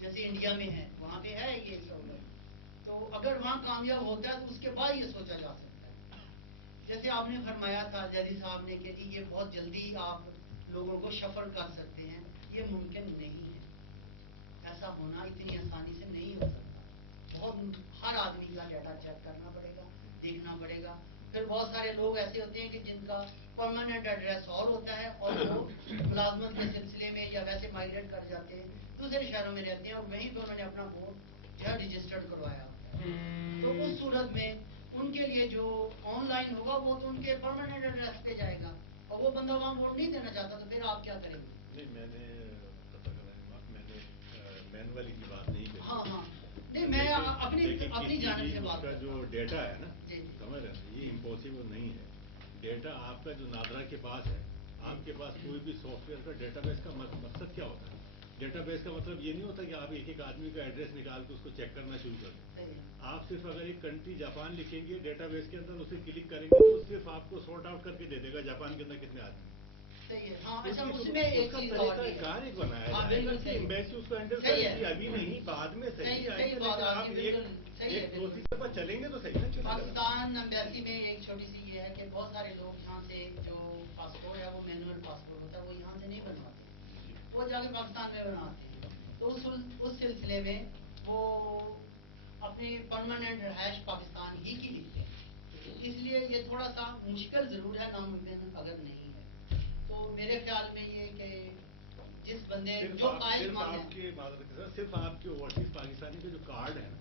جیسے انڈیا میں ہے وہاں پہ ہے یہ سہولت. تو اگر وہاں کامیاب ہوتا ہے تو اس کے بعد یہ سوچا جا سکتا ہے. جیسے آپ نے فرمایا تھا جیدی صاحب نے کہ جی یہ بہت جلدی آپ لوگوں کو شفل کر سکتے ہیں, یہ ممکن نہیں ہے. ایسا ہونا اتنی آسانی سے نہیں ہو سکتا. بہت ہر آدمی کا ڈیٹا چیک کرنا پڑے گا, دیکھنا پڑے گا. پھر بہت سارے لوگ ایسے ہوتے ہیں کہ جن کا پرماننٹ ایڈریس اور ہوتا ہے اور وہ ملازمت کے سلسلے میں یا ویسے مائگریٹ کر جاتے ہیں, دوسرے شہروں میں رہتے ہیں اور وہیں پہ انہوں نے اپنا ووٹ جو ہے رجسٹرڈ کروایا ہوتا ہے. تو اس صورت میں ان کے لیے جو آن لائن ہوگا وہ تو ان کے پرماننٹ ایڈریس پہ جائے گا, اور وہ بندہ وہاں ووٹ نہیں دینا چاہتا تو پھر آپ کیا کریں گے؟ نہیں, میں نے مینولی کی بات نہیں کی. ہاں ہاں, نہیں میں اپنی جانب سے بات کا جو ڈیٹا ہے نا, جی سمجھ رہے ہیں, یہ امپاسبل نہیں ہے. ڈیٹا آپ کا جو نادرا کے پاس ہے, آپ کے پاس کوئی بھی سافٹ ویئر کا ڈیٹا بیس کا مقصد کیا ہوتا ہے؟ ڈیٹا بیس کا مطلب یہ نہیں ہوتا کہ آپ ایک ایک آدمی کا ایڈریس نکال کے اس کو چیک کرنا شروع کر دیں. آپ صرف اگر ایک کنٹری جاپان لکھیں گے ڈیٹا بیس کے اندر, اسے کلک کریں گے تو صرف آپ کو سارٹ آؤٹ کر کے دے دے گا جاپان کے اندر کتنے آدمی. اس میں ایک چیز اور بھی ہے. کار ایک بنایا جائے گا کہ ایمبیسی اس کو ہینڈل کرے گی, ابھی نہیں بعد میں صحیح آئے گا. آپ ایک پروسیجر پر چلیں گے تو صحیح نا. پاکستان ایمبیسی میں ایک چھوٹی سی یہ ہے کہ بہت سارے لوگ یہاں سے جو پاسپورٹ ہے وہ مینوئل پاسپورٹ ہوتا ہے, وہ یہاں سے نہیں بنواتے, وہ جا کے پاکستان میں بنواتے ہیں. تو اس سلسلے میں وہ اپنی پرماننٹ رہائش پاکستان ہی کی لکھتے ہیں. اس لیے یہ تھوڑا سا مشکل ضرور ہے, ناممکن اگر نہیں ہے. تو میرے خیال میں یہ کہ جس بندے جو قائل صرف آپ کے اوورسیز پاکستانی کا جو کارڈ ہے نا,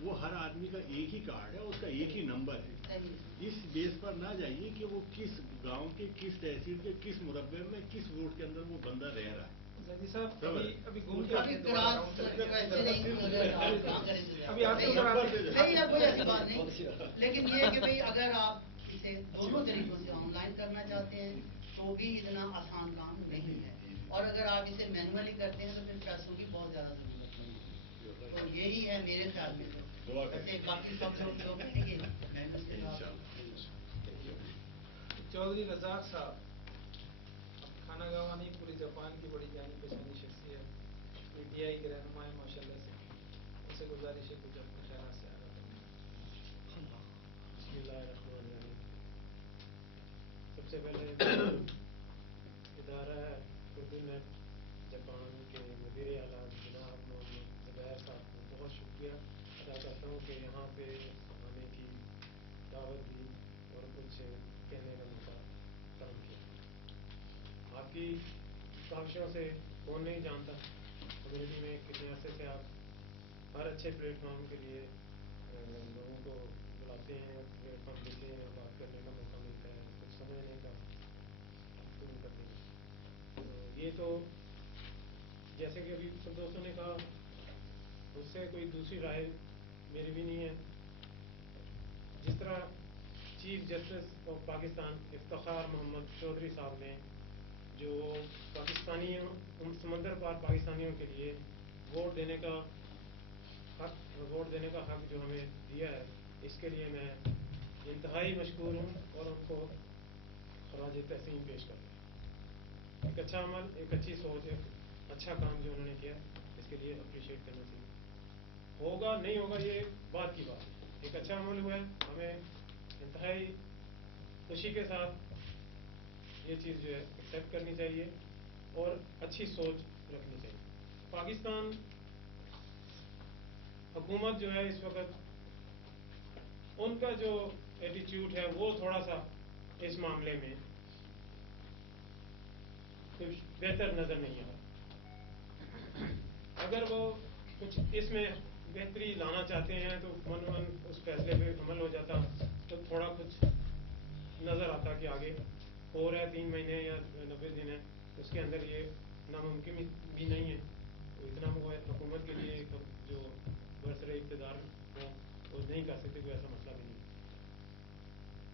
وہ ہر آدمی کا ایک ہی کارڈ ہے, اس کا ایک ہی نمبر ہے. اس بیس پر نہ جائیے کہ وہ کس گاؤں کے کس تحصیل کے کس مربع میں کس ووٹ کے اندر وہ بندہ رہ رہا ہے. لیکن یہ کہ بھائی اگر آپ اسے دونوں طریقوں سے آن لائن کرنا چاہتے ہیں تو بھی اتنا آسان کام نہیں ہے, اور اگر آپ اسے مینولی کرتے ہیں تو پھر پیسوں کی بہت زیادہ ضرورت ہے. تو یہی ہے میرے خیال میں. ویسے باقی سب لوگ جو کہیں گے میں اس کے چودھری رزاق صاحب کھانا گوانی پوری جاپان کی بڑی جانی پہچانی شخصیت, PTI کے رہنما ہے ماشاء اللہ سے, ان سے گزارش ہے کچھ اپنے خیالات سے آگاہ کریں. بسم اللہ الرحمن الرحیم. سب سے پہلے ادارہ اردونیٹ جاپان کے مدیر اعلیٰ جناب محمد زبیر صاحب کو بہت شکریہ ادا کرتا ہوں کہ یہاں پہ آنے کی دعوت دی اور کچھ کہنے کا موقع فراہم کیا. آپ کی کاوشوں سے کون نہیں جانتا کمیونٹی میں کتنے عرصے سے آپ ہر اچھے پلیٹ فارم کے لیے لوگوں کو بلاتے ہیں, پلیٹ فارم دیتے ہیں, بات کرنے کا موقع ملتا ہے, کچھ سمجھنے کا شروع کرتے ہیں. تو یہ تو جیسے کہ ابھی سب دوستوں نے کہا, اس سے کوئی دوسری رائے میری بھی نہیں ہے. جس طرح chief justice of Pakistan Iftikhar Muhammad Chaudhry صاحب نے جو پاکستانیوں سمندر پار پاکستانیوں کے لیے ووٹ دینے کا حق جو ہمیں دیا ہے, اس کے لیے میں انتہائی مشکور ہوں اور ان کو خراج تحسین پیش کرتا ہوں. ایک اچھا عمل, ایک اچھی سوچ, ایک اچھا کام جو انہوں نے کیا, اس کے لیے اپریشیٹ کرنا چاہیے. ہوگا نہیں ہوگا یہ بات کی بات, ایک اچھا عمل ہوا ہے, ہمیں انتہائی خوشی کے ساتھ یہ چیز جو ہے ایکسیپٹ کرنی چاہیے اور اچھی سوچ رکھنی چاہیے. پاکستان حکومت جو ہے اس وقت ان کا جو ایٹیچیوڈ ہے وہ تھوڑا سا اس معاملے میں کچھ بہتر نظر نہیں آ رہا. اگر وہ کچھ اس میں بہتری لانا چاہتے ہیں تو من اس فیصلے پہ عمل ہو جاتا, تو تھوڑا کچھ نظر آتا کہ آگے ہو رہا ہے 3 مہینے یا 90 دن ہے, اس کے اندر یہ ناممکن بھی نہیں ہے. تو اتنا وہ حکومت کے لیے جو برسر اقتدار ہے وہ نہیں کر سکتے, کوئی ایسا مسئلہ بھی نہیں.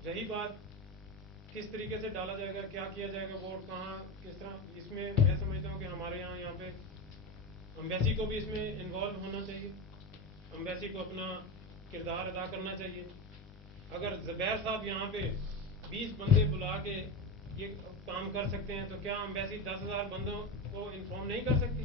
رہی بات کس طریقے سے ڈالا جائے گا, کیا کیا جائے گا, ووٹ کہاں کس طرح, اس میں میں سمجھتا ہوں کہ ہمارے یہاں پہ امبیسی کو بھی اس میں انوالو ہونا چاہیے, امبیسی کو اپنا کردار ادا کرنا چاہیے. اگر زبیر صاحب یہاں پہ 20 بندے بلا کے یہ کام کر سکتے ہیں تو کیا امبیسی 10,000 بندوں کو انفارم نہیں کر سکتی؟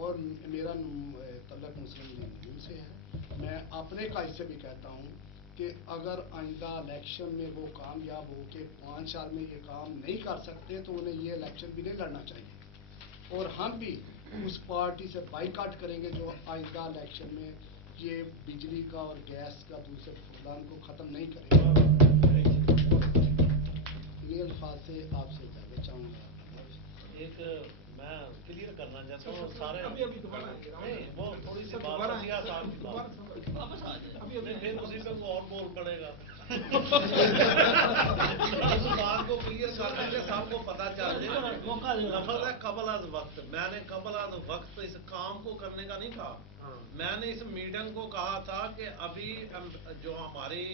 اور میرا تعلق مسلم لیگ سے ہے. میں اپنے قائد سے بھی کہتا ہوں کہ اگر آئندہ الیکشن میں وہ کامیاب ہو کے 5 سال میں یہ کام نہیں کر سکتے تو انہیں یہ الیکشن بھی نہیں لڑنا چاہیے. اور ہم بھی اس پارٹی سے بائیکاٹ کریں گے جو آئندہ الیکشن میں یہ بجلی کا اور گیس کا دوسرے فقدان کو ختم نہیں کرے گا. انہیں الفاظ سے آپ سے اجازت چاہوں گا. ایک میں کلیئر کرنا چاہتا ہوں سارے دوبارہ نہیں وہ تھوڑی سی دوبارہ بات کیا صاحب کی بات پھر اسی پہ وہ اور بول پڑے گا. اس بات کو کلیئر کرنے کے سب کو پتا چل جائے. لفظ ہے قبل از وقت. میں نے قبل از وقت اس کام کو کرنے کا نہیں کہا. میں نے اس میٹنگ کو کہا تھا کہ ابھی جو ہماری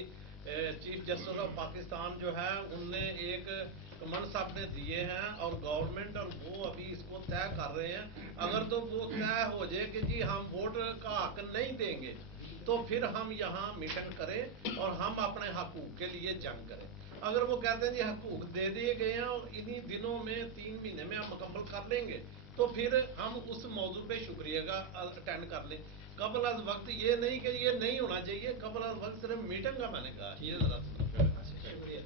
چیف جسٹس آف پاکستان جو ہے ان نے ایک کمنڈ صاحب نے دیے ہیں اور گورنمنٹ اور وہ ابھی اس کو طے کر رہے ہیں. اگر تو وہ طے ہو جائے کہ جی ہم ووٹ کا حق نہیں دیں گے تو پھر ہم یہاں میٹنگ کریں اور ہم اپنے حقوق کے لیے جنگ کریں. اگر وہ کہتے ہیں جی حقوق دے دیے گئے ہیں اور انہی دنوں میں 3 مہینے میں ہم مکمل کر لیں گے تو پھر ہم اس موضوع پہ شکریہ کا اٹینڈ کر لیں. قبل از وقت یہ نہیں کہ یہ نہیں ہونا چاہیے. قبل از وقت صرف میٹنگ کا میں نے کہا. یہ ذرا شکریہ.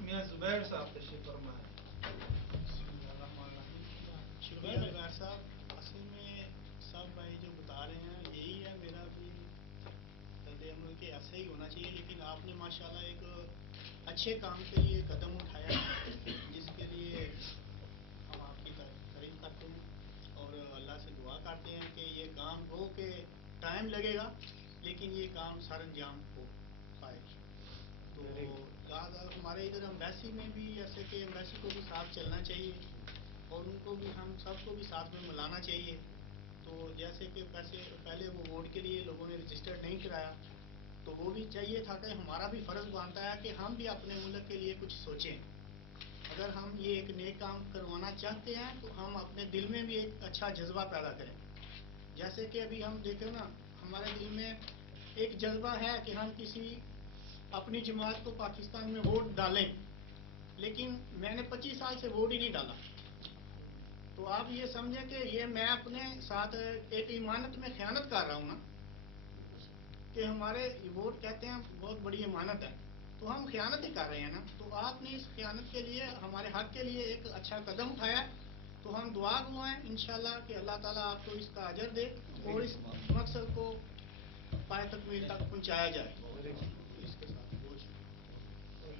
میاں زبیر صاحب تشریف فرمائیں. شکریہ زبیر صاحب. اصل میں سب بھائی جو بتا رہے ہیں یہی ہے میرا بھی رد عمل کہ ایسا ہی ہونا چاہیے. لیکن آپ نے ماشاءاللہ ایک اچھے کام کے لیے قدم اٹھایا جس کے لیے ہم آپ کی تعریف کرتے ہیں اور اللہ سے دعا کرتے ہیں کہ یہ کام ہو کہ ٹائم لگے گا لیکن یہ کام سر انجام ہو پائے. تو ہمارے ادھر امبیسی میں بھی ایسے کہ امبیسی کو بھی ساتھ چلنا چاہیے اور ان کو بھی ہم سب کو بھی ساتھ میں ملانا چاہیے. تو جیسے کہ پہلے وہ ووٹ کے لیے لوگوں نے رجسٹر نہیں کرایا تو وہ بھی چاہیے تھا کہ ہمارا بھی فرض بنتا ہے کہ ہم بھی اپنے ملک کے لیے کچھ سوچیں. اگر ہم یہ ایک نیک کام کروانا چاہتے ہیں تو ہم اپنے دل میں بھی ایک اچھا جذبہ پیدا کریں. جیسے کہ ابھی ہم دیکھیں نا ہمارے دل میں ایک جذبہ ہے کہ ہم کسی اپنی جماعت کو پاکستان میں ووٹ ڈالیں لیکن میں نے 25 سال سے ووٹ ہی نہیں ڈالا. تو آپ یہ سمجھیں کہ یہ میں اپنے ساتھ ایک امانت میں خیانت کر رہا ہوں نا کہ ہمارے ووٹ کہتے ہیں بہت بڑی امانت ہے تو ہم خیانت ہی کر رہے ہیں نا. تو آپ نے اس خیانت کے لیے ہمارے حق کے لیے ایک اچھا قدم اٹھایا تو ہم دعا گوائیں انشاءاللہ کہ اللہ تعالیٰ آپ کو اس کا اجر دے اور اس مقصد کو پائے تکمیل تک پہنچایا جائے. اس کے ساتھ بہت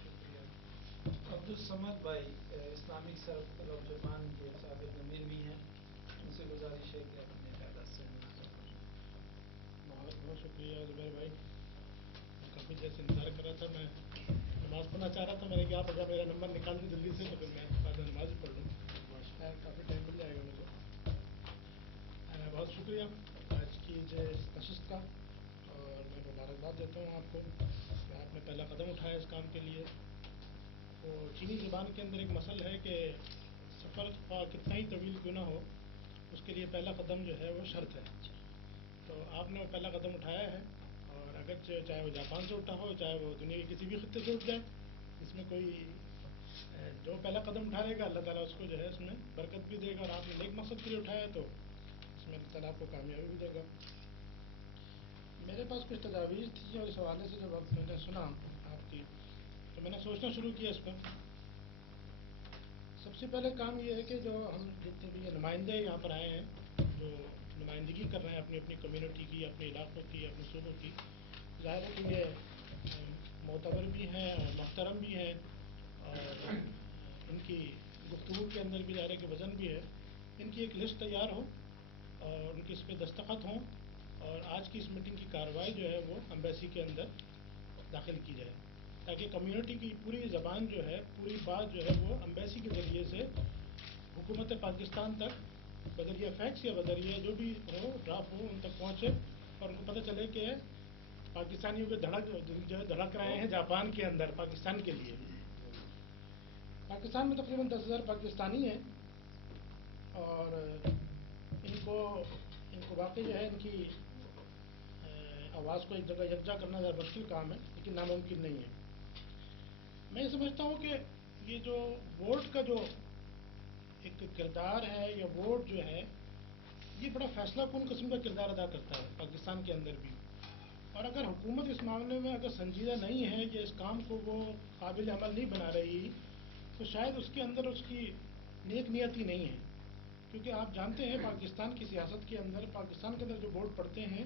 شکریہ. عبدالصمد بھائی اسلامک سرکل آف جاپان کے سابق امیر بھی ہیں. ان سے گزارش ہے کہ اپنے قیادت سے بہت بہت شکریہ زبیر بھائی. کافی دیر سے انتظار کر رہا تھا. میں نماز پڑھنا چاہ رہا تھا. میں نے کہا اگر میرا نمبر نکال دیں جلدی سے تو پھر میں بعد میں نماز پڑھ لوں. کافی ٹائم مل جائے گا مجھے. بہت شکریہ آج کی اس نشست کا اور میں مبارکباد دیتا ہوں آپ کو کہ آپ نے پہلا قدم اٹھایا اس کام کے لیے. تو چینی زبان کے اندر ایک مسئلہ ہے کہ سفر کتنا ہی طویل کیوں نہ ہو اس کے لیے پہلا قدم جو ہے وہ شرط ہے. تو آپ نے وہ پہلا قدم اٹھایا ہے اور اگر چاہے وہ جاپان سے اٹھا ہو چاہے وہ دنیا کے کسی بھی خطے سے اٹھ جائے اس میں کوئی جو پہلا قدم اٹھائے گا اللہ تعالیٰ اس کو جو ہے اس میں برکت بھی دے گا. اور آپ نے نیک مقصد کے لیے اٹھایا تو اس میں اللہ تعالیٰ آپ کو کامیابی بھی دے گا. میرے پاس کچھ تجاویز تھی اور اس حوالے سے جب میں نے سنا آپ کی تو میں نے سوچنا شروع کیا اس پر. سب سے پہلے کام یہ ہے کہ جو ہم جتنے بھی یہ نمائندے یہاں پر آئے ہیں جو نمائندگی کر رہے ہیں اپنی اپنی کمیونٹی کی اپنے علاقوں کی اپنے صوبوں کی ظاہر ہے کہ یہ معتبر بھی ہیں اور محترم بھی ہیں اور ان کی گفتگو کے اندر بھی ظاہر ہے کہ وزن بھی ہے. ان کی ایک لسٹ تیار ہو اور ان کے اس پہ دستخط ہوں اور آج کی اس میٹنگ کی کارروائی جو ہے وہ امبیسی کے اندر داخل کی جائے تاکہ کمیونٹی کی پوری زبان جو ہے پوری بات جو ہے وہ امبیسی کے ذریعے سے حکومت پاکستان تک بذریعہ فیکس یا بذریعہ جو بھی ہو ڈرافٹ ہو ان تک پہنچے اور ان کو پتہ چلے کہ پاکستانیوں کے جو ہے دھڑک رہے ہیں جاپان کے اندر پاکستان کے لیے. پاکستان میں تقریباً 10,000 پاکستانی ہیں اور ان کو واقعی جو ہے ان کی آواز کو ایک جگہ یکجا کرنا ذرا مشکل کام ہے لیکن ناممکن نہیں ہے. میں یہ سمجھتا ہوں کہ یہ جو ووٹ کا جو ایک کردار ہے یا ووٹ جو ہے یہ بڑا فیصلہ کن قسم کا کردار ادا کرتا ہے پاکستان کے اندر بھی. اور اگر حکومت اس معاملے میں اگر سنجیدہ نہیں ہے کہ اس کام کو وہ قابل عمل نہیں بنا رہی تو شاید اس کے اندر اس کی نیک نیتی نہیں ہے. کیونکہ آپ جانتے ہیں پاکستان کی سیاست کے اندر پاکستان کے اندر جو ووٹ پڑتے ہیں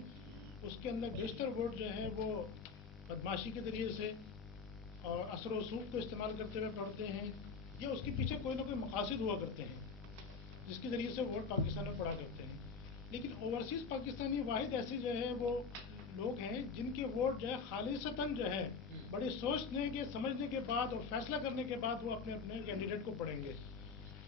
اس کے اندر بیشتر ووٹ جو ہے وہ بدماشی کے ذریعے سے اور اثر و رسوخ کو استعمال کرتے ہوئے پڑھتے ہیں یا اس کے پیچھے کوئی نہ کوئی مقاصد ہوا کرتے ہیں جس کے ذریعے سے ووٹ پاکستان میں پڑا کرتے ہیں. لیکن اوورسیز پاکستانی واحد ایسے جو ہے وہ لوگ ہیں جن کے ووٹ جو ہے خالصتاً جو ہے بڑے سوچنے کے سمجھنے کے بعد اور فیصلہ کرنے کے بعد وہ اپنے اپنے کینڈیڈیٹ کو پڑھیں گے.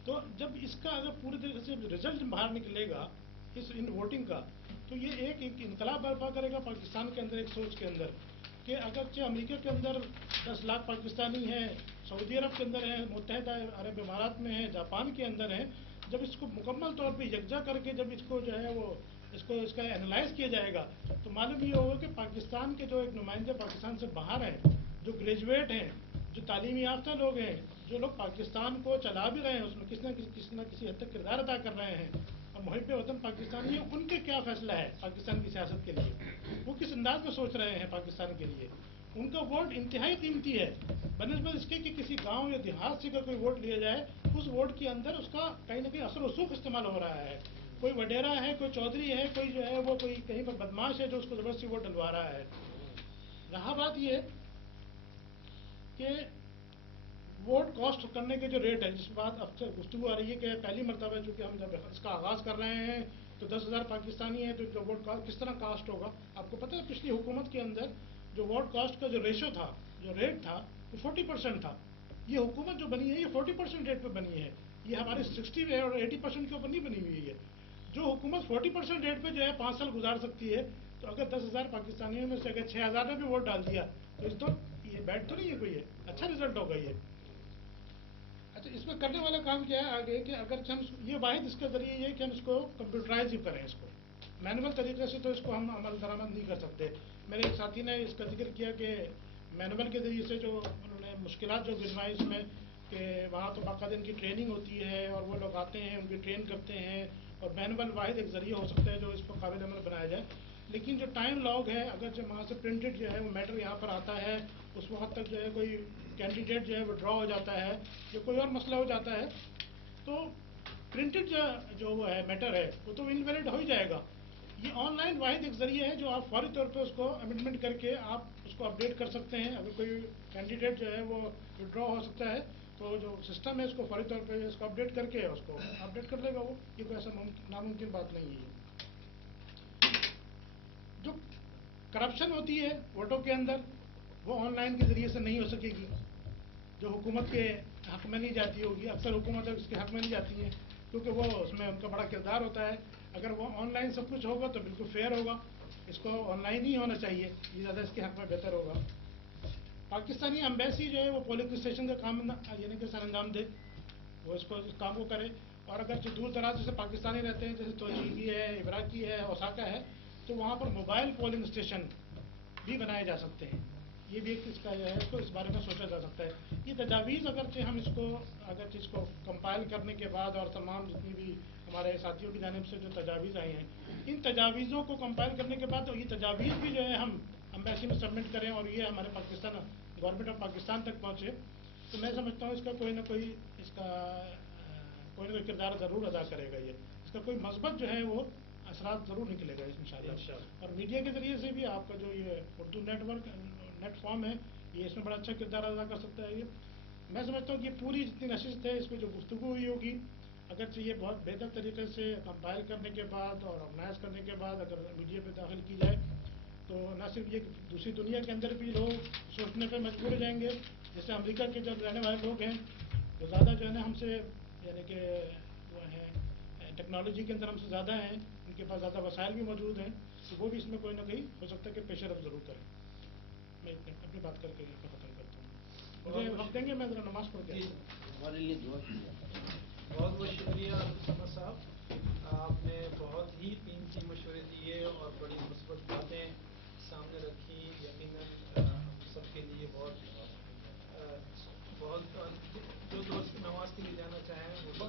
تو جب اس کا اگر پوری طریقے سے رزلٹ باہر نکلے گا ان ووٹنگ کا تو یہ ایک انقلاب برپا کرے گا پاکستان کے اندر ایک سوچ کے اندر کہ اگرچہ امریکہ کے اندر 10 لاکھ پاکستانی ہیں, سعودی عرب کے اندر ہیں, متحدہ عرب امارات میں ہیں, جاپان کے اندر ہیں, جب اس کو مکمل طور پہ یکجا کر کے جب اس کو جو ہے وہ اس کا انالائز کیا جائے گا تو معلوم یہ ہوگا کہ پاکستان کے جو ایک نمائندے پاکستان سے باہر ہیں, جو گریجویٹ ہیں, جو تعلیمی یافتہ لوگ ہیں, جو لوگ پاکستان کو چلا بھی رہے ہیں, اس میں کسی نہ کسی حد تک کردار ادا کر رہے ہیں اور محب وطن پاکستانی ہیں, ان کے کیا فیصلہ ہے پاکستان کی سیاست کے لیے, وہ کس انداز میں سوچ رہے ہیں پاکستان کے لیے. ان کا ووٹ انتہائی قیمتی ہے بنسبت اس کے کہ کسی گاؤں یا دیہات سے اگر کوئی ووٹ لیا جائے اس ووٹ کے اندر اس کا کہیں نہ کہیں اثر و رسوخ استعمال ہو رہا ہے. کوئی وڈیرا ہے, کوئی چودھری ہے, کوئی جو ہے وہ کوئی کہیں پر بدماش ہے جو اس کو زبردستی ووٹ ڈلوا رہا ہے. رہا بات یہ کہ ووٹ کاسٹ کرنے کے جو ریٹ ہے جس بات اب سے گفتگو آ رہی ہے کہ پہلی مرتبہ چونکہ ہم جب اس کا آغاز کر رہے ہیں تو 10,000 پاکستانی ہیں تو ان کا ووٹ کاسٹ کس طرح کاسٹ ہوگا. آپ کو پتہ ہے پچھلی حکومت کے اندر جو ووٹ کاسٹ کا جو ریشو تھا, جو ریٹ تھا وہ 40% تھا. یہ حکومت جو بنی ہے یہ 40% ریٹ پہ بنی ہے, یہ ہماری 60 اور 80% کے اوپر نہیں بنی ہوئی ہے. جو حکومت 40% ریٹ پہ جو ہے 5 سال گزار سکتی ہے تو اگر 10,000 پاکستانیوں میں سے اگر 6,000 نے بھی ووٹ ڈال دیا تو اس تو یہ بیڈ تو نہیں ہے, کوئی ہے اچھا رزلٹ ہوگا یہ. اچھا اس میں کرنے والا کام کیا ہے آگے کہ اگر ہم یہ واحد اس کے ذریعے یہ کہ ہم اس کو کمپیوٹرائز ہی کریں, اس کو مینول طریقے سے تو اس کو ہم عمل درآمد نہیں کر سکتے. میرے ایک ساتھی نے اس کا ذکر کیا کہ مینول کے ذریعے سے جو انہوں نے مشکلات جو گنوائی اس میں کہ وہاں تو باقاعدہ ان کی ٹریننگ ہوتی ہے اور وہ لوگ آتے ہیں ان کی ٹرین کرتے ہیں اور مینول واحد ایک ذریعہ ہو سکتا ہے جو اس کو قابل عمل بنایا جائے. لیکن جو ٹائم لاگ ہے اگر جو وہاں سے پرنٹڈ جو ہے وہ میٹر یہاں پر آتا ہے اس وقت تک جو ہے کوئی کینڈیڈیٹ جو ہے وہ ڈرا ہو جاتا ہے یا کوئی اور مسئلہ ہو جاتا ہے تو پرنٹڈ جو وہ ہے میٹر ہے وہ تو انویلڈ ہو ہی جائے گا. یہ آن لائن واحد ایک ذریعہ ہے جو آپ فوری طور پہ اس کو امینڈمنٹ کر کے آپ اس کو اپڈیٹ کر سکتے ہیں. اگر کوئی کینڈیڈیٹ جو ہے وہ ڈرا ہو سکتا ہے تو جو سسٹم ہے اس کو فوری طور پہ اس کو اپڈیٹ کر کے اس کو اپڈیٹ کر لے گا. وہ یہ کوئی ایسا ناممکن بات نہیں ہے. جو کرپشن ہوتی ہے ووٹوں کے اندر وہ آن لائن کے ذریعے سے نہیں ہو سکے گی, جو حکومت کے حق میں نہیں جاتی ہوگی. اکثر حکومتیں اس کے حق میں نہیں جاتی ہیں کیونکہ وہ اس میں ان کا بڑا کردار ہوتا ہے. اگر وہ آن لائن سب کچھ ہوگا تو بالکل فیئر ہوگا, اس کو آن لائن ہی ہونا چاہیے, یہ زیادہ اس کے حق میں بہتر ہوگا. پاکستانی امبیسی جو ہے وہ پولنگ اسٹیشن کا کام یعنی کہ سر انجام دے, وہ اس کام کو کرے. اور اگر جو دور دراز جیسے پاکستانی رہتے ہیں جیسے توجیگی ہے, عبراقی ہے, اوساکا ہے تو وہاں پر موبائل پولنگ اسٹیشن بھی بنائے جا سکتے ہیں. یہ بھی ایک اس کا جو ہے اس کو اس بارے میں سوچا جا سکتا ہے. یہ تجاویز اگرچہ ہم اس کو کمپائل کرنے کے بعد اور تمام جتنی بھی ہمارے ساتھیوں کی جانب سے جو تجاویز آئی ہیں ان تجاویزوں کو کمپائل کرنے کے بعد یہ تجاویز بھی جو ہے ہم امبیسی میں سبمٹ کریں اور یہ ہمارے پاکستان گورنمنٹ آف پاکستان تک پہنچے تو میں سمجھتا ہوں اس کا کوئی نہ کوئی کردار ضرور ادا کرے گا. یہ اس کا کوئی مثبت جو ہے وہ اثرات ضرور نکلے گا انشاءاللہ. اور میڈیا کے ذریعے سے بھی آپ کا جو یہ اردو نیٹ فارم ہے یہ اس میں بڑا اچھا کردار ادا کر سکتا ہے. یہ میں سمجھتا ہوں کہ پوری جتنی نشست ہے اس پہ جو گفتگو ہوئی ہوگی اگرچہ یہ بہت بہتر طریقے سے کمپائل کرنے کے بعد اور آرگنائز کرنے کے بعد اگر میڈیا پہ داخل کی جائے تو نہ صرف یہ دوسری دنیا کے اندر بھی لوگ سوچنے پہ مجبور ہو جائیں گے. جیسے امریکہ کے جو رہنے والے لوگ ہیں وہ زیادہ جو ہے نا ہم سے یعنی کہ وہ ہیں ٹیکنالوجی کے اندر ہم سے زیادہ ہیں, ان کے پاس زیادہ وسائل بھی موجود ہیں تو وہ بھی اس میں کوئی نہ کہیں ہو سکتا ہے کہ پیش رفت ضرور کریں. میں اپنی بات کر کے یہاں پہ ختم کرتا ہوں. مجھے وقت دیں گے میں ذرا نماز پڑھ کے ہمارے لیے دعا بہت بہت شکریہ عبدالصمد صاحب, آپ نے بہت ہی قیمتی مشورے دیے اور بڑی مثبت باتیں سامنے رکھی. یقیناً ہم سب کے لیے بہت جو دوست نماز کے لیے جانا چاہیں وہ